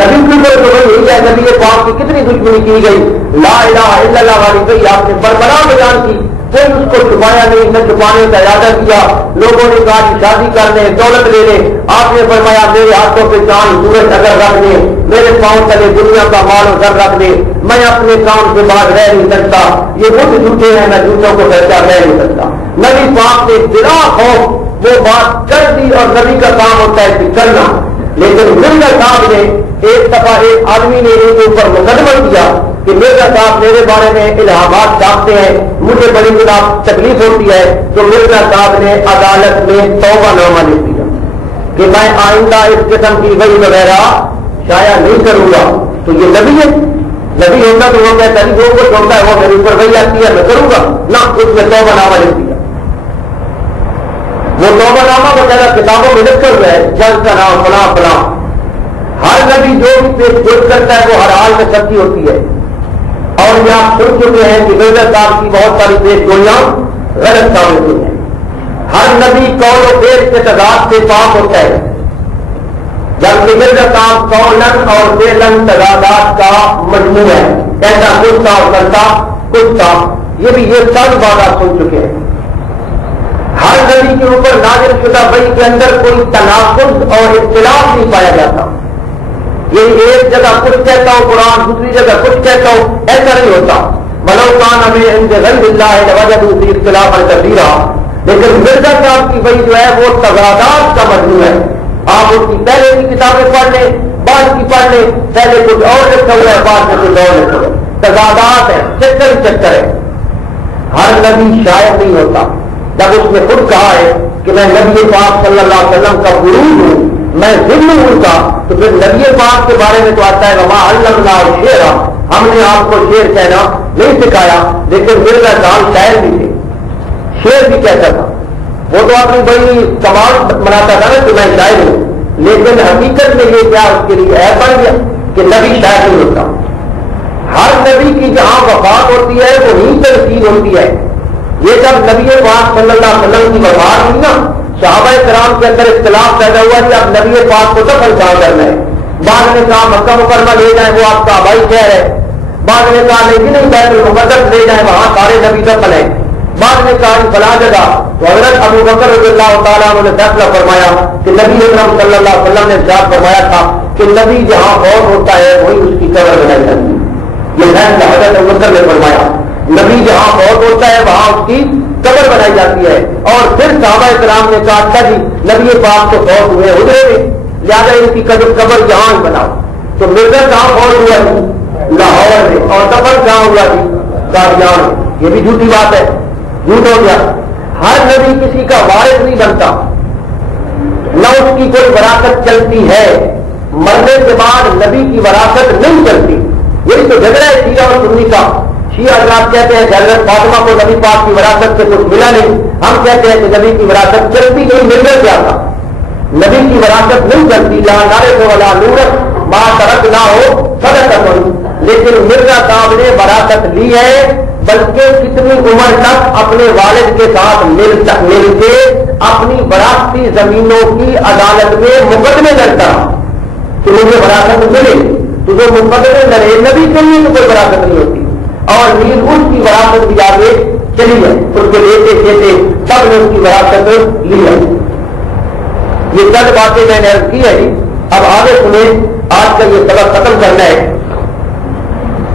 نبی کی جو وحی ہوئی ہے، نبی پاک کی کتنی دشمنی کی گئی، لا الہ الا اللہ والی وحی آپ نے برملا بیان کی. کوئی اس کو چھپایا نہیں، نہ چھپانے کا ارادہ کیا. لوگوں نے کہا کہ شادی کر لیں، دولت لے لیں، آپ نے فرمایا میرے ہاتھوں پہ چاند سورج اگر رکھ دیں، میرے پاؤں تلے دنیا کا مال و زر رکھ دیں، میں اپنے کام سے باہر رہ نہیں سکتا. یہ خود جھوٹے ہیں، میں جھوٹوں کو سچا رہ نہیں سکتا. نبی پاک نے بلا خوف وہ بات کر دی، اور نبی کا کام ہوتا ہے کہ کرنا. لیکن مرزا صاحب نے ایک دفعہ ایک آدمی نے ان کے اوپر مقدمہ کیا کہ مرزا صاحب میرے بارے میں الہامات ڈالتے ہیں، مجھے بڑی تکلیف ہوتی ہے. تو مرزا صاحب نے عدالت میں توبہ نامہ لکھ دیا کہ میں آئندہ اس قسم کی وحی وغیرہ شائع نہیں کروں گا. تو یہ نبی ہے، نبی ہوتا تو وہ کہتا نہیں، وہ کچھ ہوتا ہے وہ میرے اوپر وحی آتی ہے میں کروں گا نہ. اس میں توبہ نامہ لکھ دیا. وہ توبہ نامہ وغیرہ کتابوں میں لکھ کر ہے، جج کا نام فلاں فلاں. ہر نبی جو بھی پیش گوئی کرتا ہے وہ ہر حال میں سچی ہوتی ہے. اور یہ آپ سن چکے ہیں کہ مرزا صاحب کی بہت ساری پیش گوئیاں غلط ثابت ہوئی ہیں. ہر نبی قول و فعل کے تضاد سے پاک ہوتا ہے، جبکہ مرزا صاحب قولن اور فعلن تضادات کا مجموعہ ہے. ایسا کچھ تھا اور کرتا کچھ تھا. یہ سب بات آپ سن چکے ہیں. ہر نبی کے اوپر نازل شدہ وحی کے اندر کوئی تناقض اور اختلاف نہیں پایا جاتا. یہ ایک جگہ کچھ کہتا ہوں قرآن، دوسری جگہ کچھ کہتا ہوں، ایسا نہیں ہوتا. ولو کان ہمیں عند غیر اللہ لوجدوا فی اختلافا کثیرا. لیکن مرزا صاحب کی وحی جو ہے وہ تضادات کا مجموعہ ہے. آپ اس کی پہلے کی کتابیں پڑھ لیں، بعد کی پڑھ لیں، پہلے کچھ اور لکھا ہوا ہے، بعد میں کچھ اور لکھا ہوا ہے. تضادات ہے، چکر ہے. ہر نبی شاعر نہیں ہوتا. جب اس نے خود کہا ہے کہ میں نبی پاک صلی اللہ علیہ وسلم کا بروج ہوں، میں ذمہ ہوں کا، تو پھر نبی پاک کے بارے میں تو آتا ہے وما علمناہ شعرا، ہم نے آپ کو شعر کہنا نہیں سکھایا. لیکن مرزا صاحب شاعر بھی تھے، شعر بھی کہتا تھا. وہ تو اپنی بڑی کمال مناتا تھا نا کہ میں شاعر ہوں. لیکن حقیقت میں یہ کیا اس کے لیے ایپ بن گیا کہ نبی شاعر نہیں ہوتا. ہر نبی کی جہاں وفات ہوتی ہے وہیں تنقید ہوتی ہے. یہ جب نبی پاک صلی اللہ علیہ وسلم کی وفات ہوئی نا، صحابہ کرام کے اندر اختلاف پیدا ہوا کہ اب نبی پاک کو دفن کہاں کرنا ہے. بعض نے کہا مکہ مکرمہ لے جائیں، وہ آپ کا آبائی شہر ہے. بعض نے کہا نہیں بیت المقدس لے جائیں، وہاں سارے نبی دفن ہیں. بعض نے کہا فلاں جگہ. تو حضرت ابو بکر رضی اللہ تعالیٰ عنہ نے فیصلہ فرمایا کہ نبی اکرم صلی اللہ علیہ وسلم نے ارشاد فرمایا تھا کہ نبی جہاں فوت ہوتا ہے وہی اس کی قبر بنائی جاتی ہے. یہ فیصلہ حضرت ابو بکر نے فرمایا. نبی جہاں فوت ہوتا ہے وہاں اس کی قبر بنائی جاتی ہے. اور پھر صحابہ کرام نے کہا اچھا جی نبی پاک تو فوت ہوئے حجرے میں، لہٰذا ان کی قبر جہاں ہی بناؤ. تو مرزا کہاں فوت ہوا جی؟ لاہور میں. اور دفن کہاں ہوا جی؟ قادیان میں. یہ بھی جھوٹی بات ہے، جھوٹ ہو گیا. ہر نبی کسی کا وارث نہیں بنتا، نہ اس کی کوئی وراثت چلتی ہے. مرنے کے بعد نبی کی وراثت نہیں چلتی. یہی تو جھگڑا ہے شیعہ اور سنی کا. شیعہ حضرات کہتے ہیں کہ حضرت فاطمہ کو نبی پاک کی وراثت سے کچھ ملا نہیں. ہم کہتے ہیں کہ نبی کی وراثت چلتی نہیں، مل کیا تھا. نبی کی وراثت نہیں چلتی. لا نارث ولا نورث ماں ترک نہ ہو صدقۃ، لیکن مرزا صاحب نے وراثت لی ہے، بلکہ کتنی عمر تک اپنے والد کے ساتھ مل کے اپنی وراثتی زمینوں کی عدالت میں مقدمے لڑتا کہ مجھے وراثت ملے، تو جو مقدمے لڑے نبی کے لیے تو کوئی وراثت نہیں ہوتی، اور نیز اس کی وراثت بھی آگے چلی ہے، اس کے بیٹے بیٹے سب نے اس کی وراثت لی ہے۔ یہ چند باتیں میں نے عرض کی ہے جی، اب آگے سنیں، آج کا یہ سبق ختم کرنا ہے۔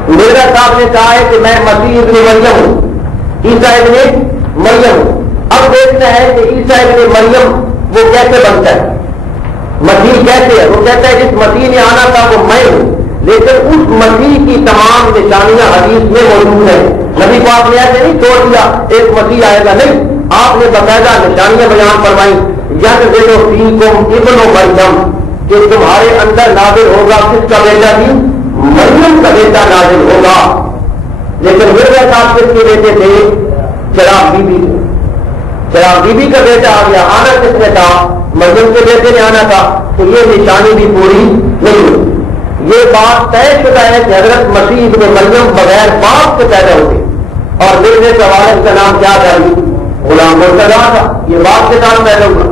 مرزا صاحب نے کہا ہے کہ میں مسیح ابن مریم ہوں، عیسیٰ ابن مریم ہوں۔ اب دیکھنا ہے کہ عیسیٰ ابن مریم وہ کیسے بنتا ہے، مسیح کیسے ہے؟ وہ کہتا ہے جس مسیح نے آنا تھا وہ میں ہوں، لیکن اس مسیح کی تمام نشانیاں حدیث میں موجود ہیں۔ نبی پاک نے ایسے نہیں چھوڑ دیا ایک مسیح آئے گا، نہیں، آپ نے باقاعدہ نشانیاں بیان فرمائی، ینزل فیکم ابن مریم، کہ تمہارے اندر نازل ہوگا کس کا بیٹا جی؟ مریم کا بیٹا نازل ہوگا۔ لیکن مرزا صاحب کس کے بیٹے تھے؟ چراغ بی بی، چراغ بی بی کا بیٹا آ گیا، آنا کس نے تھا؟ مریم کے بیٹے نے آنا تھا، تو یہ نشانی بھی پوری نہیں ہوئی۔ یہ بات طے شدہ ہے کہ حضرت مسیح ابن مریم بغیر باپ سے پیدا ہوتے، اور مرزے کے والد کا نام کیا تھا؟ غلام مرتضیٰ تھا، یہ باپ کے نام پیدا ہوا۔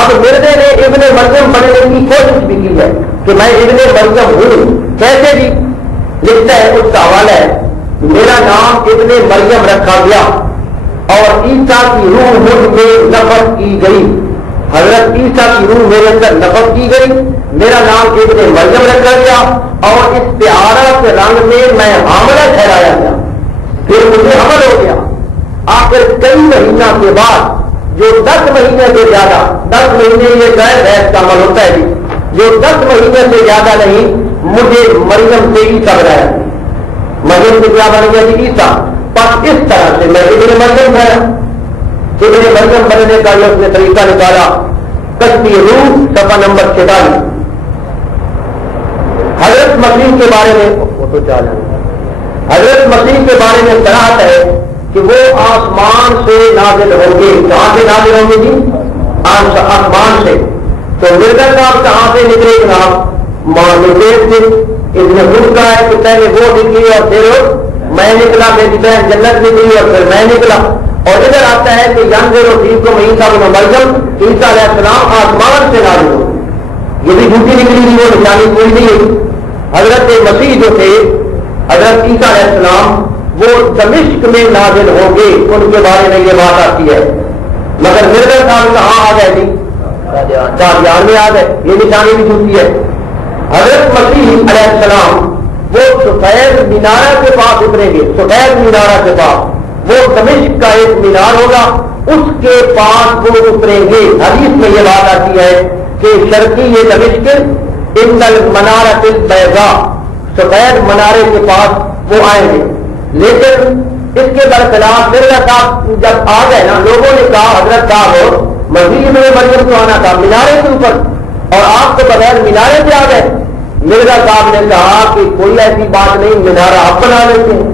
اب مرزے نے ابن مریم بننے کی کوشش بھی کی ہے کہ میں ابن مریم ہوں، کیسے بھی لکھتا ہے، اس کا حوالہ ہے، میرا نام ابن مریم رکھا گیا اور عیسیٰ کی روح مجھ میں نفخ کی گئی، حضرت عیسیٰ کی روح میرے اندر نفخ کی گئی، میرا نام ابن مریم رکھا گیا، اور استعارہ کے رنگ میں میں حاملہ ٹھہرایا گیا، پھر مجھے حمل ہو گیا۔ آخر کئی مہینہ کے بعد، جو 10 مہینے سے زیادہ، 10 مہینے یہ غیر بحث کا عمل ہوتا ہے جی، جو 10 مہینے سے زیادہ نہیں، مجھے مریم سے عیسیٰ بنایا، مریم سے کیا بن گیا جی؟ عیسیٰ۔ پر اس طرح سے میں ابن مریم بنا، ابن مریم بننے کا یہ اس نے طریقہ نکالا۔ کشتی روح صفحہ نمبر 46، حضرت مسیح کے بارے میں، حضرت مسیح کے بارے میں صراحت ہے کہ وہ آسمان سے نازل ہوں گے۔ کہاں سے نازل ہوں گے جی؟ آسمان سے۔ تو مرزا صاحب کہاں سے نکلے جناب؟ مانویت سے۔ اس نے خود کہا ہے کہ پہلے وہ نکلی اور پھر میں نکلا، میری بہن جنت نکلی اور پھر میں نکلا۔ اور ادھر آتا ہے کہ ینزل فیکم عیسیٰ ابن مریم، عیسیٰ علیہ السلام آسمان سے نازل ہو، یہ بھی جھوٹی نکلی تھی، وہ نشانی کوئی نہیں ہے۔ حضرت مسیح جو تھے، حضرت عیسیٰ علیہ السلام، وہ دمشق میں نازل ہوں گے، ان کے بارے میں یہ بات آتی ہے۔ مگر مرزا صاحب کہاں آ گئے جی؟ قادیان میں آ گئے، یہ نشانی بھی جھوٹی ہے۔ حضرت مسیح علیہ السلام وہ سفید مینارہ کے پاس اتریں گے، سفید مینارہ کے پاس، وہ دمشق کا ایک مینار ہوگا، اس کے پاس وہ اتریں گے۔ حدیث میں یہ بات آتی ہے کہ شرقی یہ دمشق ان المنارۃ البیضاء، سفید منارے کے پاس وہ آئیں گے۔ لیکن اس کے برخلاف مرزا صاحب جب آ گئے نا، لوگوں نے کہا حضرت صاحب مسیح ابن مریم کو آنا تھا مینارے کے اوپر، اور آپ تو بغیر مینارے سے آ گئے۔ مرزا صاحب نے کہا کہ کوئی ایسی بات نہیں، مینارہ آپ بنا لیتے ہیں۔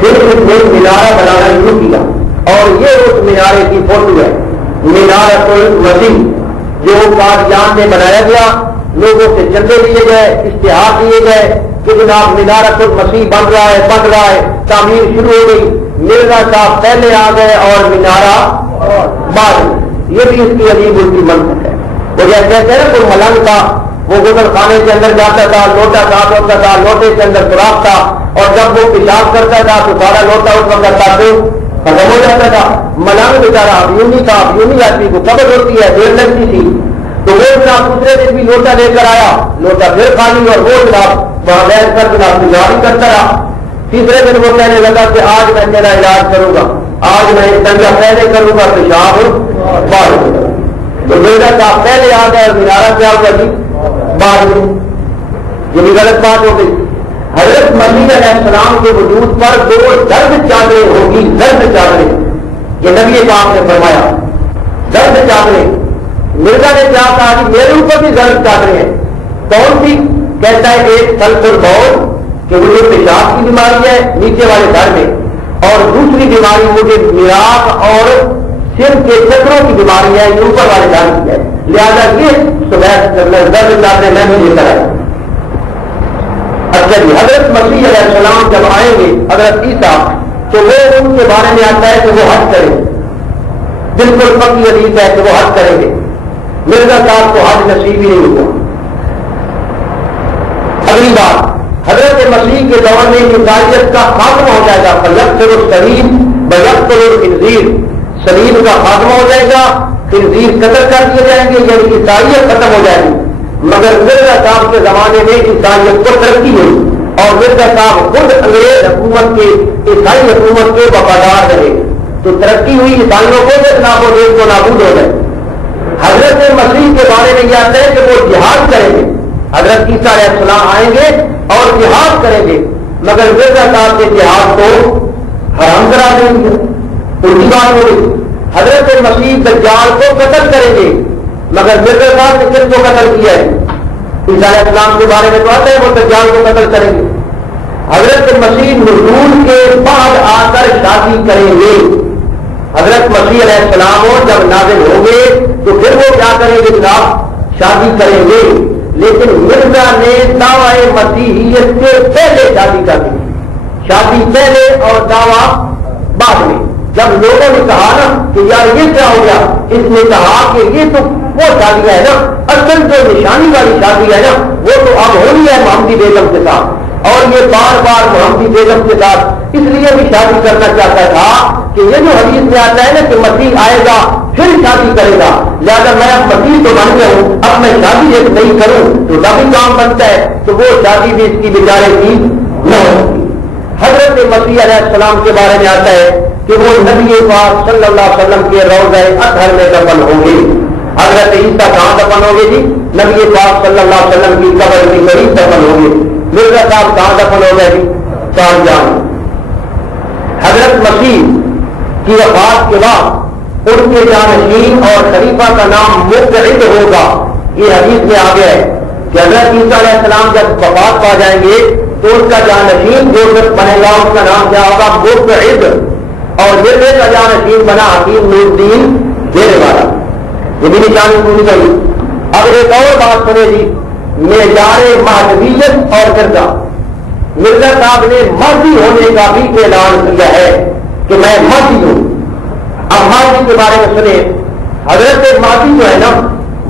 پھر اس نے مینارہ بنانا شروع کیا، اور یہ اس مینارے کی فوٹو ہے، مینارۃ المسیح، جو قادیان میں بنایا گیا۔ لوگوں سے چندے لیے گئے، اشتہار دیے گئے کہ جناب مینارۃ المسیح بن رہا ہے، تعمیر شروع ہو گئی۔ مرزا صاحب پہلے آ گئے اور مینارہ بعد میں۔ یہ بھی اس کی عجیب الٹی منطق ہے۔ وہ جیسے کہتے ہیں کوئی ملنگ تھا، وہ غسل خانے کے اندر جاتا تھا، لوٹا صاف ہوتا تھا، لوٹے کے اندر سوراخ تھا، اور جب وہ پیشاب کرتا تھا تو سارا لوٹا اس وقت تاکہ ختم ہو جاتا تھا۔ ملنگ بیچارہ ابیونی تھا، ابیونی آدمی کو قبر ہوتی ہے، دیر لگتی تھی، تو وہ جناب دوسرے دن بھی لوٹا لے کر آیا، لوٹا پھر خالی، اور وہ جناب وہاں بیٹھ کر جناب تجاری کرتا رہا۔ تیسرے دن وہ کہنے لگا کہ آج میں تیرا علاج کروں گا، آج میں تنگا پہلے کروں گا، پیشاب بعد میں۔ تو مرزا صاحب پہلے آ گئے، مینارہ کیا ہوا جی بعد میں، یہ بھی غلط بات ہو گئی۔ حضرت مسیح علیہ السلام کے وجود پر 2 درد چادریں ہوگی، درد چادریں، یہ نبی پاک نے فرمایا، درد چادریں۔ مرزا نے کیا کہا کہ میرے اوپر بھی درد چادریں ہیں، کون سی؟ کہتا ہے ایک سلف البول کہ مجھے پیشاب کی بیماری ہے نیچے والے گھر میں، اور دوسری بیماری مجھے میراث اور سر کے چکروں کی بیماری ہے، یہ اوپر والے گھر کی ہے، لہذا یہ درد چاہتے میں بھی یہ کرا. اچھا جی، حضرت مسیح علیہ السلام جب آئیں گے حضرت عیسیٰ تو وہ ان کے بارے میں آتا ہے کہ وہ حج کریں گے. بالکل پکی حدیث ہے کہ وہ حج کریں گے. مرزا صاحب کو حج نصیب ہی نہیں ہوا. اگلی بات، حضرت مسیح کے دور میں عیسائیت کا خاتمہ ہو جائے گا. فیقتل السلیم ویقتل الخنزیر، سلیم کا خاتمہ ہو جائے گا، خنزیر قتل کر دیے جائیں گے، یعنی عیسائیت ختم ہو جائے گی. مگر مرزا صاحب کے زمانے میں عیسائیت کو ترقی ہوئی اور مرزا صاحب خود انگریز حکومت کے عیسائی حکومت کے وفادار رہے تو ترقی ہوئی، عیسائیوں کو خلاف و دیش کو نابود ہو گئے. حضرت مسیح کے بارے میں یہ آتا ہے کہ وہ جہاد کریں گے. حضرت عیسیٰ علیہ السلام آئیں گے اور جہاد کریں گے، مگر مرزا صاحب کے جہاد کو حرام کرا دیں گے. الٹی بات ہو گئی. حضرت مسیح دجال کو قتل کریں گے، مگر مرزا صاحب نے کس کو قتل کیا ہے؟ عیسیٰ علیہ السلام کے بارے میں تو آتا ہے وہ دجال کو قتل کریں گے. حضرت مسیح نزول کے بعد آ کر شادی کریں گے. حضرت مسیح علیہ السلام جب نازل ہوں گے تو پھر وہ کیا کریں گے جناب؟ شادی کریں گے. لیکن مرزا نے دعوی مسیحیت سے پہلے شادی کر دی. شادی پہلے اور دعویٰ بعد میں. جب لوگوں نے کہا نا کہ یار یہ کیا ہو گیا، اس نے کہا کہ یہ تو وہ شادی ہے نا، اصل جو نشانی والی شادی ہے نا وہ تو اب ہونی ہے محمدی بیگم کے ساتھ، اور یہ بار بار محمدی بیگم کے ساتھ اس لیے بھی شادی کرنا چاہتا تھا کہ یہ جو حدیث میں آتا ہے نا کہ مسیح آئے گا پھر شادی کرے گا، لہٰذا میں اب مسیح تو بن گیا ہوں، اب میں شادی ایک نہیں کروں تو تبھی کام بنتا ہے، تو وہ شادی بھی اس کی بیچارے کی نہ ہوتی. حضرت مسیح علیہ السلام کے بارے میں آتا ہے کہ وہ نبی پاک صلی اللہ علیہ وسلم کے روضہ اطہر میں دفن ہوں گے. حضرت عیسیٰ کہاں دفن ہوں گے جی؟ نبی پاک صلی اللہ علیہ وسلم کی قبر کے قریب دفن ہوں گے. مرزا صاحب کہاں دفن ہو گئے جی؟ شارجہ. حضرت مسیح کی وفات کے بعد ان کے جانشین اور خلیفہ کا نام مقعد ہوگا. یہ حدیث میں آ گیا ہے کہ حضرت عیسیٰ علیہ السلام جب وفات پا جائیں گے تو اس کا جانشین جو بنے گا اس کا نام کیا ہوگا؟ مقعد. اور مرزے کا جانشین بنا حکیم نور الدین دینے والا. یہ بھی نشانی پوری کری. اب ایک اور بات سنے جی، معیار مہدویت اور مرزا. مرزا صاحب نے مہدی ہونے کا بھی اعلان کیا ہے کہ میں مہدی ہوں. اب مہدی کے بارے میں سنے، حضرت مہدی جو ہے نا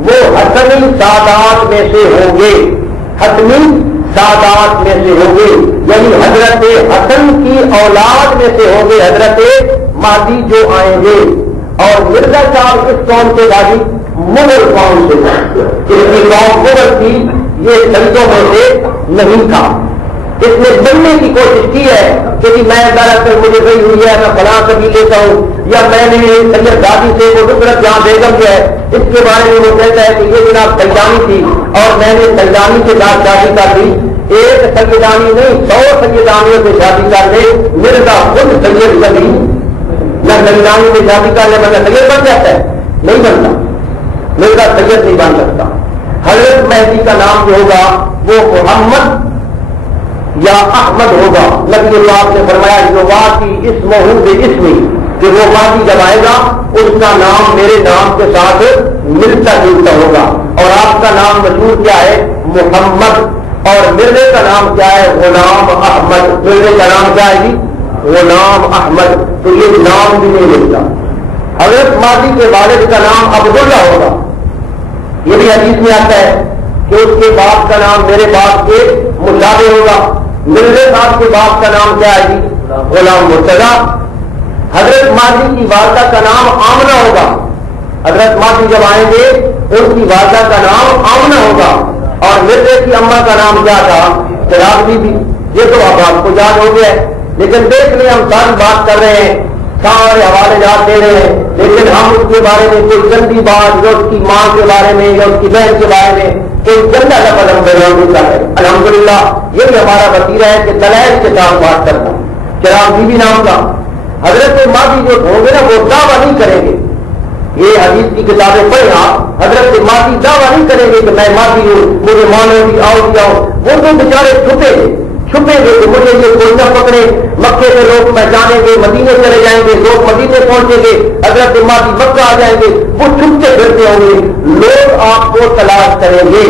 وہ حتمی سادات میں سے ہوں گے. حتمی سادات میں سے ہوں گے، یعنی حضرت حسن کی اولاد میں سے ہوں گے حضرت مہدی جو آئیں گے. اور مرزا صاحب اس قوم سے دادی مغل قوم سے، اس کی قوم مغل تھی، یہ سنتوں میں سے نہیں تھا. اس نے بننے کی کوشش کی ہے کہ میں دراصل مجھے گئی ہوئی ہے، میں فلاں کبھی لیتا ہوں، یا میں نے سید دادی سے وہ نصرت جہاں بیگم جو ہے اس کے بارے میں وہ کہتا ہے کہ یہ جناب سیدانی تھی اور میں نے سیدانی کے ساتھ شادی کر دی. ایک سیدانی نہیں 100 سیدانیوں سے شادی کر دے. مرزا خود سید کبھی نہ سیدانی میں شادی کر لے مگر سید بن جاتا ہے؟ نہیں بنتا. مرزا سید نہیں بن سکتا. حضرت مہدی کا نام جو ہوگا وہ محمد یا احمد ہوگا. نبی اللہ نے فرمایا جو واقعی اسم اسمی کہ وہ مہدی جب آئے گا اس کا نام میرے نام کے ساتھ ملتا جلتا ہوگا. اور آپ کا نام مشہور کیا ہے؟ محمد. اور مرزے کا نام کیا ہے؟ غلام احمد. مرزے کا نام کیا ہے جی؟ غلام احمد. تو یہ نام بھی نہیں ملتا. حضرت مہدی کے والد کا نام عبداللہ ہوگا. یہ بھی حدیث میں آتا ہے کہ اس کے باپ کا نام میرے باپ کے مشابہ ہوگا. مرزے صاحب کے باپ کا نام کیا ہے جی؟ غلام مرتضیٰ. حضرت مہدی کی والدہ کا نام آمنہ ہوگا. حضرت مہدی جب آئیں گے ان کی والدہ کا نام آمنہ ہوگا. اور مرزے کی اماں کا نام کیا تھا؟ چراغ بی بی. یہ تو اب آپ کو یاد ہو گیا ہے، لیکن دیکھ لیں ہم ساری بات کر رہے ہیں، سارے حوالے جات دے رہے ہیں، لیکن ہم اس کے بارے میں کوئی گندی بات یا اس کی ماں کے بارے میں یا اس کی بہن کے بارے میں کوئی گندا لفظ ہم بیان نہیں کر رہے. الحمدللہ یہی ہمارا وسیلہ ہے کہ دلائل کے ساتھ بات کرنا. چراغ بی بی نام کا حضرت مہدی جو ہوں گے نا وہ دعویٰ نہیں کریں گے. یہ حدیث کی کتابیں پڑھیں آپ، حضرت مہدی دعویٰ نہیں کریں گے کہ میں مہدی ہوں، مجھے مانو بھی آؤ بھی آؤ. وہ تو بیچارے چھپے چھپیں گے کہ مجھے یہ کوئی نہ پکڑے. مکے سے لوگ پہچانیں گے, مدینے چلے جائیں گے, لوگ مدینے پہنچیں گے, حضرت مہدی مکہ آ جائیں گے, وہ چھپتے پھرتے ہوں گے, لوگ آپ کو تلاش کریں گے.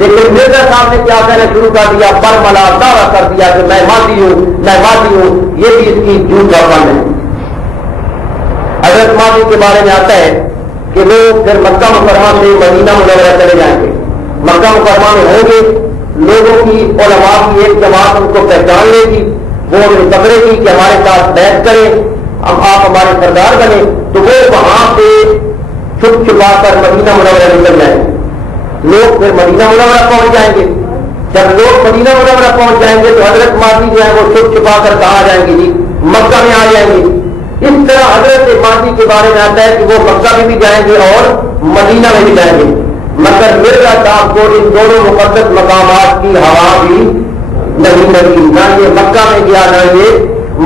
لیکن مرزا صاحب نے کیا کہنا شروع کر دیا, برملا دعویٰ کر دیا کہ میں مہدی ہوں, میں مہدی ہوں. یہ بھی اس کی جھوٹ کا فن ہے. حضرت مہدی کے بارے میں آتا ہے کہ وہ پھر مکہ مکرمہ سے مدینہ منورہ چلے جائیں گے. مکہ مکرمہ میں ہوں گے, لوگوں کی علماء کی ایک جماعت ان کو پہچان لے گی, وہ انہیں پکڑے گی کہ ہمارے ساتھ بیعت کریں, آپ ہمارے سردار بنے. تو وہ وہاں سے چھپ چھپا کر مدینہ منورہ نکل جائیں گے. لوگ پھر مدینہ منورہ پہنچ جائیں گے. جب لوگ مدینہ منورہ پہنچ جائیں گے تو حضرت مہدی جو ہے وہ چھپ چھپا کر کہاں جائیں گے جی, مکہ میں آ جائیں گے. اس طرح حضرت مہدی کے بارے میں آتا ہے کہ وہ مکہ میں بھی جائیں گے اور مدینہ میں بھی جائیں گے. مگر مرزا صاحب کو ان دونوں مقدس مقامات کی ہوا بھی نہیں لگی, نہ یہ مکہ میں گیا نہ یہ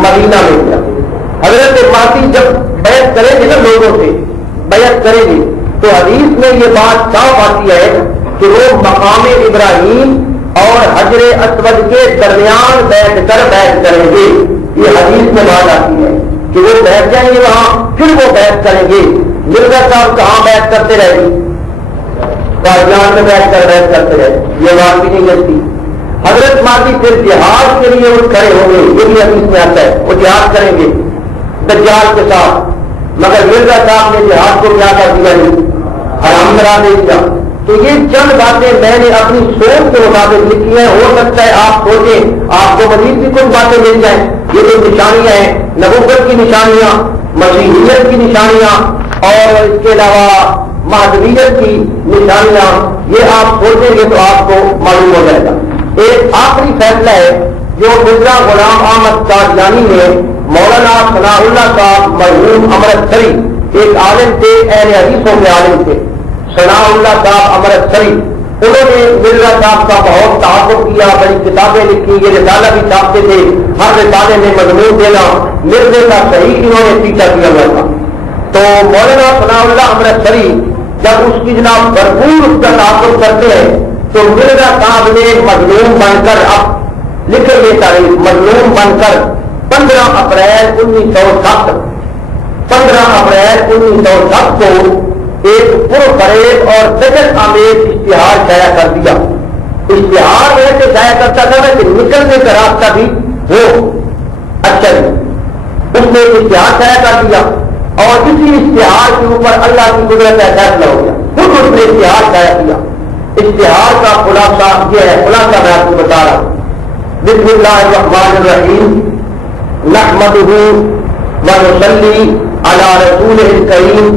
مدینہ میں گیا. حضرت مہدی جب بیعت کریں گے نا, لوگوں سے بیعت کریں گے, تو حدیث میں یہ بات صاف آتی ہے کہ وہ مقام ابراہیم اور حجر اسود کے درمیان بیٹھ کر بیعت کریں گے. یہ حدیث میں بات آتی ہے کہ وہ بیٹھ جائیں گے وہاں, پھر وہ بیعت کریں گے. مرزا صاحب کہاں بیعت کرتے رہے گی, قادیان میں بیٹھ کر بیعت کرتے رہے, یہ بات بھی نہیں لگتی. حضرت مہدی پھر جہاد کے لیے وہ کھڑے ہوں گے, یہ بھی حدیث میں آتا ہے, وہ جہاد کریں گے دجال کے ساتھ. مگر مرزا صاحب نے جہاد کو کیا کر دیا, حرام قرار دے دیا. تو یہ چند باتیں میں نے اپنی سوچ کے مطابق لکھی ہیں. ہو سکتا ہے آپ سوچیں آپ کو مزید بھی کچھ باتیں مل جائیں. یہ جو نشانیاں ہیں, نبوت کی نشانیاں, مسیحیت کی نشانیاں, اور اس کے علاوہ مہدویت کی نشانیاں, یہ آپ سوچیں گے تو آپ کو معلوم ہو جائے گا. ایک آخری فیصلہ ہے جو مرزا غلام احمد قادیانی نے مولانا ثناء اللہ صاحب مرحوم امرتسری, ایک عالم تھے, اہل حدیثوں کے عالم تھے, ثناء اللہ صاحب امرتسری, انہوں نے مرزا صاحب کا بہت تعاقب کیا, بڑی کتابیں لکھی, یہ رسالہ بھی چھاپتے تھے, ہر رسالے میں مضمون دینا. مرزے کا صحیح انہوں نے پیچھا کیا ہوا تھا. تو مولانا ثناء اللہ امرتسری جب اس کی جناب بھرپور اس کا تعاقب کرتے ہیں تو مرزا صاحب نے مظلوم بن کر, اب لکھ یہ تاریخ, مظلوم بن کر 15 اپریل 1907 کو ایک پرفریب اور دہشت آمیز اشتہار شائع کر دیا. اشتہار ایسے شائع کرتا تھا کہ نکلنے کا راستہ بھی ہو. اچھا جی, اس نے اشتہار شائع کر دیا اور اسی اشتہار کے اوپر اللہ کی قدرت کا فیصلہ ہو گیا. خود اس نے اشتہار شائع کیا. اشتہار کا خلاصہ یہ ہے, خلاصہ میں آپ کو بتا رہا ہوں. بسم اللہ الرحمن الرحیم, نحمدہ ونصلی علی رسولہ الکریم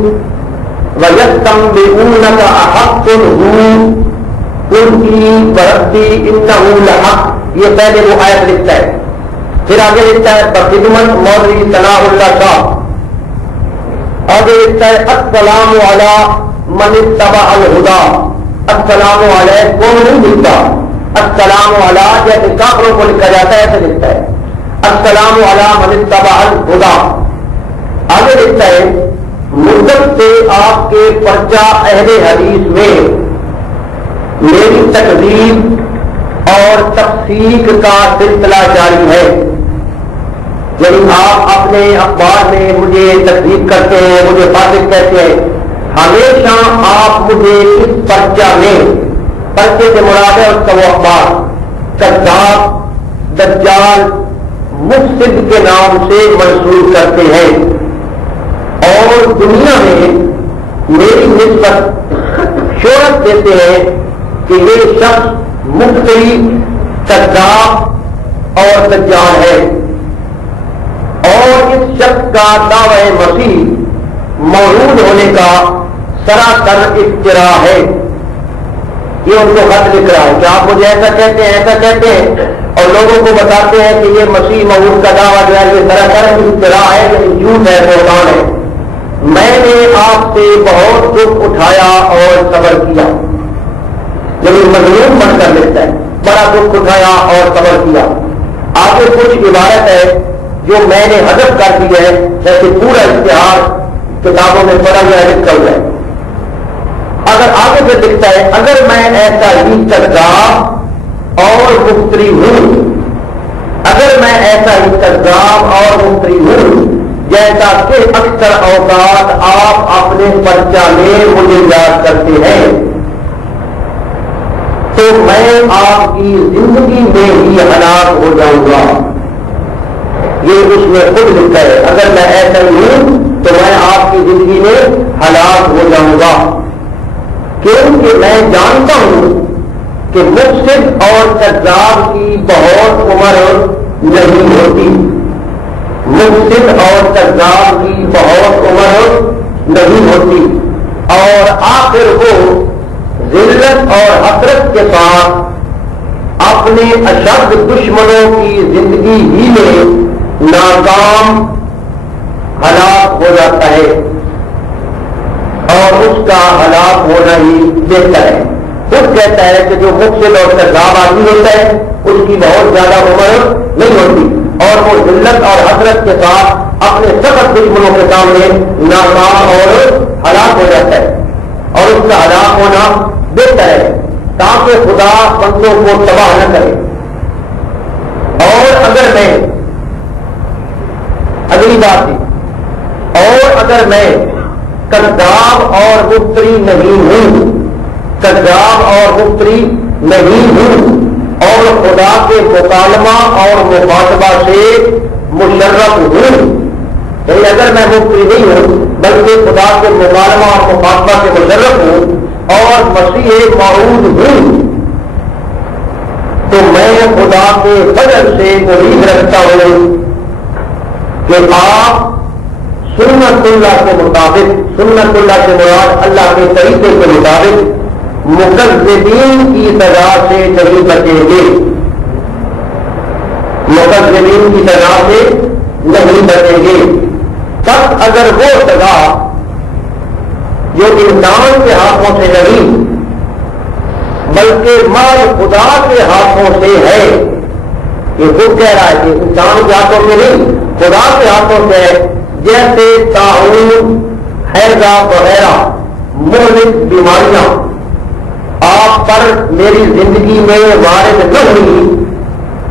وَيَسْتَنبِئُونَكَ أَحَقٌّ هُوَ قُلْ إِي وَرَبِّي إِنَّهُ لَحَقٌّ. یہ پہلے وہ آیت لکھتا ہے, پھر آگے لکھتا ہے بخدمت مولوی ثناء اللہ صاحب, آگے لکھتا ہے السلام علی من اتبع الہدی. السلام علیہ کون نہیں لکھتا, السلام علی جیسے کافروں کو لکھا جاتا ہے ایسے لکھتا ہے, السلام علی من اتبع الہدی. آگے لکھتا ہے مدت سے آپ کے پرچہ اہل حدیث میں میری تکذیب اور تفسیق کا سلسلہ جاری ہے. یعنی آپ اپنے اخبار میں مجھے تکذیب کرتے ہیں, مجھے فاسق کہتے ہیں. ہمیشہ آپ مجھے اس پرچہ میں, پرچے سے مراد ہے اس کا وہ اخبار, کذاب, دجال, مفسد کے نام سے منسوب کرتے ہیں, اور دنیا میں میری نسبت شہرت دیتے ہیں کہ یہ شخص مفتری, کذاب اور دجال ہے. اور اس شخص کا دعوی مسیح موجود ہونے کا سراسر افترا ہے. یہ ان کو خط لکھ رہا ہے کہ آپ مجھے ایسا کہتے ہیں, ایسا کہتے ہیں, اور لوگوں کو بتاتے ہیں کہ یہ مسیح موعود کا دعویٰ جو ہے یہ سراسر افترا ہے, یہ جھوٹ ہے, بہتان ہے. میں نے آپ سے بہت دکھ اٹھایا اور صبر کیا. لیکن مظلوم بن کر لیتا ہے, بڑا دکھ اٹھایا اور صبر کیا. آگے کچھ عبارت ہے جو میں نے حذف کر دی ہے, جیسے پورا اشتہار کتابوں میں پڑھا ہوا ہے, لکھا ہوا ہے. اگر آگے سے لکھتا ہے اگر میں ایسا ہی کذاب اور مفتری ہوں اگر میں ایسا ہی کذاب اور مفتری ہوں جیسا کہ اکثر اوقات آپ اپنے پرچہ میں مجھے یاد کرتے ہیں، تو میں آپ کی زندگی میں ہی ہلاک ہو جاؤں گا۔ یہ اس میں خود لکھا ہے، اگر میں ایسا ہی ہوں تو میں آپ کی زندگی میں ہلاک ہو جاؤں گا، کیونکہ میں جانتا ہوں کہ مفسد اور کذاب کی بہت عمر نہیں ہوتی، مفسد اور کذاب کی بہت عمر نہیں ہوتی، اور آخر وہ ذلت اور حسرت کے ساتھ اپنے اشد دشمنوں کی زندگی ہی میں ناکام ہلاک ہو جاتا ہے، اور اس کا ہلاک ہونا ہی بہتر ہے۔ خود کہتا ہے کہ جو مفسد اور کذاب آدمی ہوتا ہے اس کی بہت زیادہ عمر نہیں ہوتی، اور وہ ذلت اور حسرت کے ساتھ اپنے سخت دشمنوں کے سامنے ناکام اور ہلاک ہو جاتا ہے، اور اس کا ہلاک ہونا بہتر ہے تاکہ خدا بندوں کو تباہ نہ کرے۔ اور اگر میں اگلی بات تھی، اور اگر میں کذاب اور مفتری نہیں ہوں، کذاب اور مفتری نہیں ہوں، اور خدا کے مکالمہ اور مخاطبہ سے مشرف ہوں، یعنی اگر میں مفتری نہیں ہوں بلکہ خدا کے مکالمہ اور مخاطبہ سے مشرف ہوں اور مسیح موعود ہوں، تو میں خدا کے فضل سے امید رکھتا ہوں کہ آپ سنت اللہ کے مطابق، سنت اللہ کے مراد اللہ کے طریقے کے مطابق مکذبین کی سزا سے نہیں بچیں گے، مکذبین کی سزا سے نہیں بچیں گے۔ تب اگر وہ سزا جو انسان کے ہاتھوں سے نہیں بلکہ مال خدا کے ہاتھوں سے ہے، یہ خود کہہ رہا ہے کہ انسان کے ہاتھوں سے نہیں خدا کے ہاتھوں سے ہے، جیسے طاعون، حیضہ وغیرہ مہلک بیماریاں آپ پر میری زندگی میں وارد نہ ہوئی،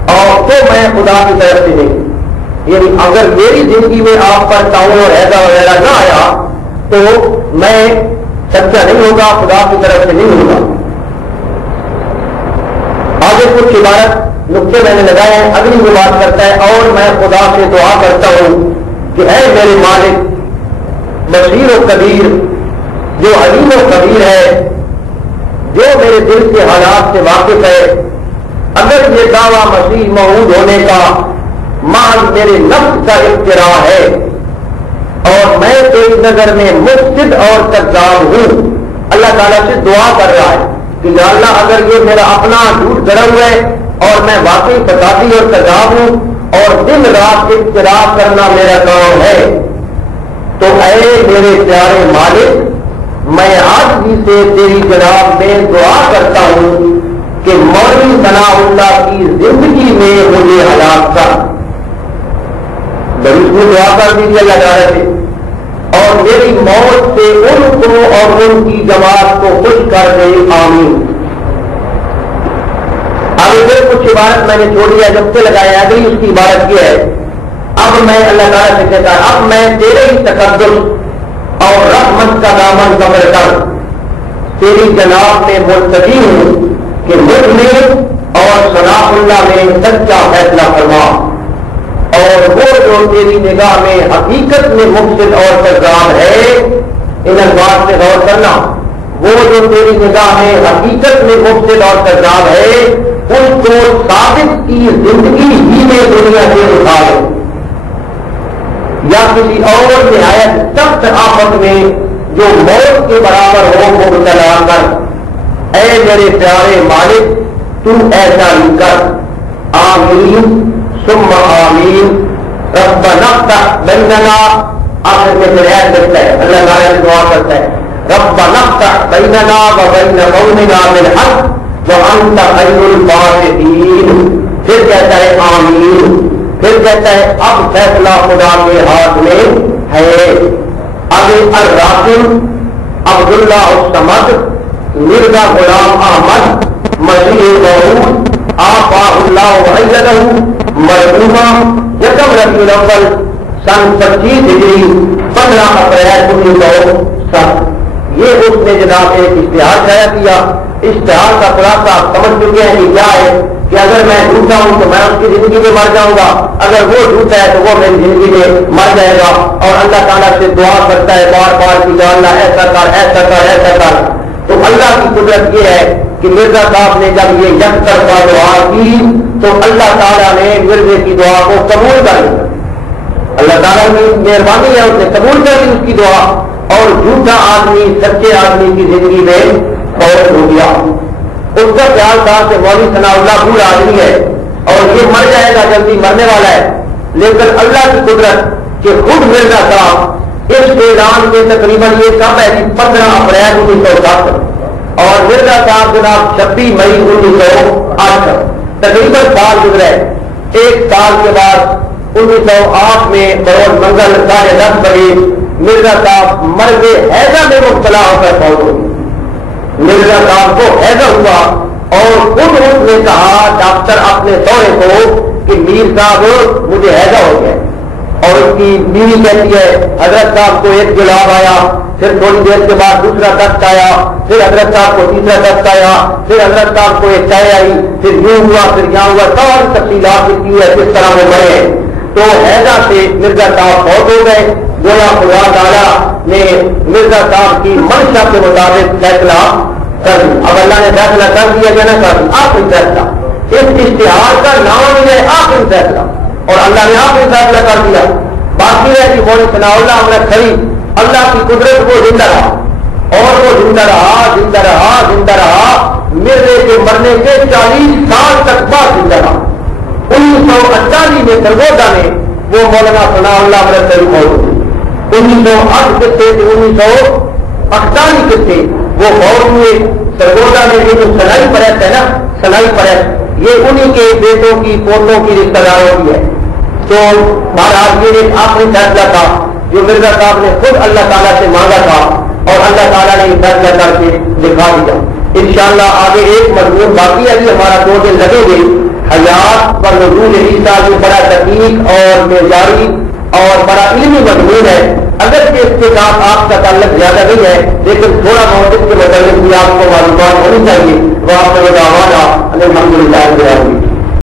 اور تو میں خدا کی طرف سے نہیں، یعنی اگر میری زندگی میں آپ پر طاعون اور حیضہ وغیرہ نہ آیا تو میں سچا نہیں ہوگا، خدا کی طرف سے نہیں ہوگا۔ آگے کچھ عبارت نقطے میں نے لگائے ہیں، اگلی وہ بات کرتا ہے، اور میں خدا سے دعا کرتا ہوں کہ اے میرے مالک بصیر و کبیر، جو علیم و کبیر ہے، جو میرے دل کے حالات سے واقف ہے، اگر یہ دعویٰ مسیح موعود ہونے کا محض میرے نفس کا اختراع ہے اور میں تیری نظر میں مفسد اور کذاب ہوں، اللہ تعالیٰ سے دعا کر رہا ہے کہ یا اللہ اگر یہ میرا اپنا جھوٹ گڑا ہوا ہے اور میں واقعی فسادی اور کذاب ہوں اور دن رات اختراع کرنا میرا کام ہے، تو اے میرے پیارے مالک میں آج بھی سے تیری جناب میں دعا کرتا ہوں کہ مولوی ثناء اللہ کی زندگی میں مجھے ہلاک کر، بڑی کو دعا کر دیجیے اللہ تعالیٰ سے، اور میری موت سے ان کو اور ان کی جماعت کو خوش کر دے، آمین۔ ابھی پھر کچھ عبارت میں نے چھوڑی ہے، جب سے لگایا اگلی اس کی عبارت یہ ہے، اب میں اللہ تعالیٰ سے کہتا اب میں تیرے ہی تقدس اور رحمت کا دامن پکڑ کر تیری جناب میں ملتجی ہوں کہ مجھ میں اور ثناء اللہ میں سچا فیصلہ فرما، اور وہ جو تیری نگاہ میں حقیقت میں مفسد اور کذاب ہے، ان الفاظ سے غور کرنا، وہ جو تیری نگاہ میں حقیقت میں مفسد اور کذاب ہے اس کو ثابت کی زندگی ہی میں دنیا سے اٹھا لے، یا کسی اور نہایت سخت آفت میں جو موت کے برابر ہو مبتلا کر، اے میرے پیارے مالک تو ایسا ہی کر، آمین ثم آمین۔ ربنا افتح بیننا، آخر میں پھر ایسا کرتا ہے اللہ تعالیٰ سے دعا کرتا ہے، ربنا افتح بیننا وبین قومنا بالحق وانت خیر الفاتحین، پھر کہتا ہے آمین، پھر کہتا ہے اب فیصلہ خدا کے ہاتھ میں ہے۔ ابھی الراسم عبداللہ الصمد مرزا غلام احمد مسیح موعود آفا اللہ وحیدہ مرحومہ یکم ربیع الاول سن 25 ہجری 15 اپریل 1907. یہ اس نے جناب ایک اشتہار شائع کیا. اشتہار کا خلاصہ آپ سمجھ چکے ہیں کہ کیا ہے کہ اگر میں جھوٹا ہوں تو میں اس کی زندگی میں مر جاؤں گا, اگر وہ جھوٹا ہے تو وہ میری زندگی میں مر جائے گا. اور اللہ تعالیٰ سے دعا کرتا ہے بار بار کہ یا اللہ ایسا کر ایسا کر ایسا کر. تو اللہ کی قدرت یہ ہے کہ مرزا صاحب نے جب یہ یک طرفہ دعا کی تو اللہ تعالیٰ نے مرزے کی دعا کو قبول کر لیا. اللہ تعالیٰ کی مہربانی ہے, اس نے قبول کر لی اس کی دعا, اور جھوٹا آدمی سچے آدمی کی زندگی میں فوت ہو گیا. اس کا خیال تھا کہ مولوی ثناء اللہ بوڑھا آدمی ہے اور یہ مر جائے گا, جلدی مرنے والا ہے. لیکن اللہ کی قدرت کہ خود مرزا صاحب اس اعلان میں تقریباً یہ کب ہے 15 اپریل 1907 اور مرزا صاحب جناب 26 مئی 1908 تقریباً سال گزرے. ایک سال کے بعد 1908 میں بروز منگل 10:30 بجے مرزا صاحب مرض حیضہ میں مبتلا ہو کر فوت ہو گئے. مرزا صاحب کو حیضہ ہوا اور خود اس نے کہا ڈاکٹر اپنے سوہرے کو کہ میر صاحب مجھے حیضہ ہو گیا. اور اس کی بیوی کہتی ہے حضرت صاحب کو ایک جلاب آیا, پھر تھوڑی دیر کے بعد دوسرا دست آیا, پھر حضرت صاحب کو تیسرا دست آیا, پھر حضرت صاحب کو ایک چائے آئی, پھر یوں ہوا پھر یہاں ہوا. ساری تفصیلات لکھی ہے کس طرح وہ مرے. تو حیضہ سے مرزا صاحب فوت ہو گئے. گویا خدا تعالیٰ نے مرزا صاحب کی منشا کے مطابق فیصلہ کر دیا. اب اللہ نے فیصلہ کر دیا کہ نہ کر دیا, آخری فیصلہ. اس اشتہار کا نام ہے آخری فیصلہ, اور اللہ نے آخری فیصلہ کر دیا. باقی ہے کہ مولوی ثناء اللہ ہمارا کھڑی اللہ کی قدرت کو زندہ رہا, اور وہ زندہ رہا زندہ رہا زندہ رہا. مرزے کے مرنے کے 40 سال تک بعد زندہ رہا. 1948 میں سرگودا میں وہ مولانا ثناء اللہ ہمارا کھڑی فوت ہوئی. 1908 کے تھے 1948 کے تھے وہ فوت ہوئے. سرگودا میں یہ جو سنائی پرست ہے نا, سنائی پرست یہ انہی کے بیٹوں کی پوتوں کی رشتہ داروں کی ہے. تو مہاراج یہ ایک آخری فیصلہ تھا جو مرزا صاحب نے خود اللہ تعالیٰ سے مانگا تھا, اور اللہ تعالیٰ نے فیصلہ کر کے دکھا دیا. انشاءاللہ آگے ایک مضمون باقی ہے, ہمارا 2 دن لگے گے. حیات پر نزول عیسیٰ جو بڑا دقیق اور معیاری اور بڑا علمی مضمون ہے. اگر کہ اس کے ساتھ آپ کا تعلق زیادہ نہیں ہے, لیکن تھوڑا بہت اس کے متعلق بھی آپ کو معلومات ہونی چاہیے. وہ آپ کو الحمد للہ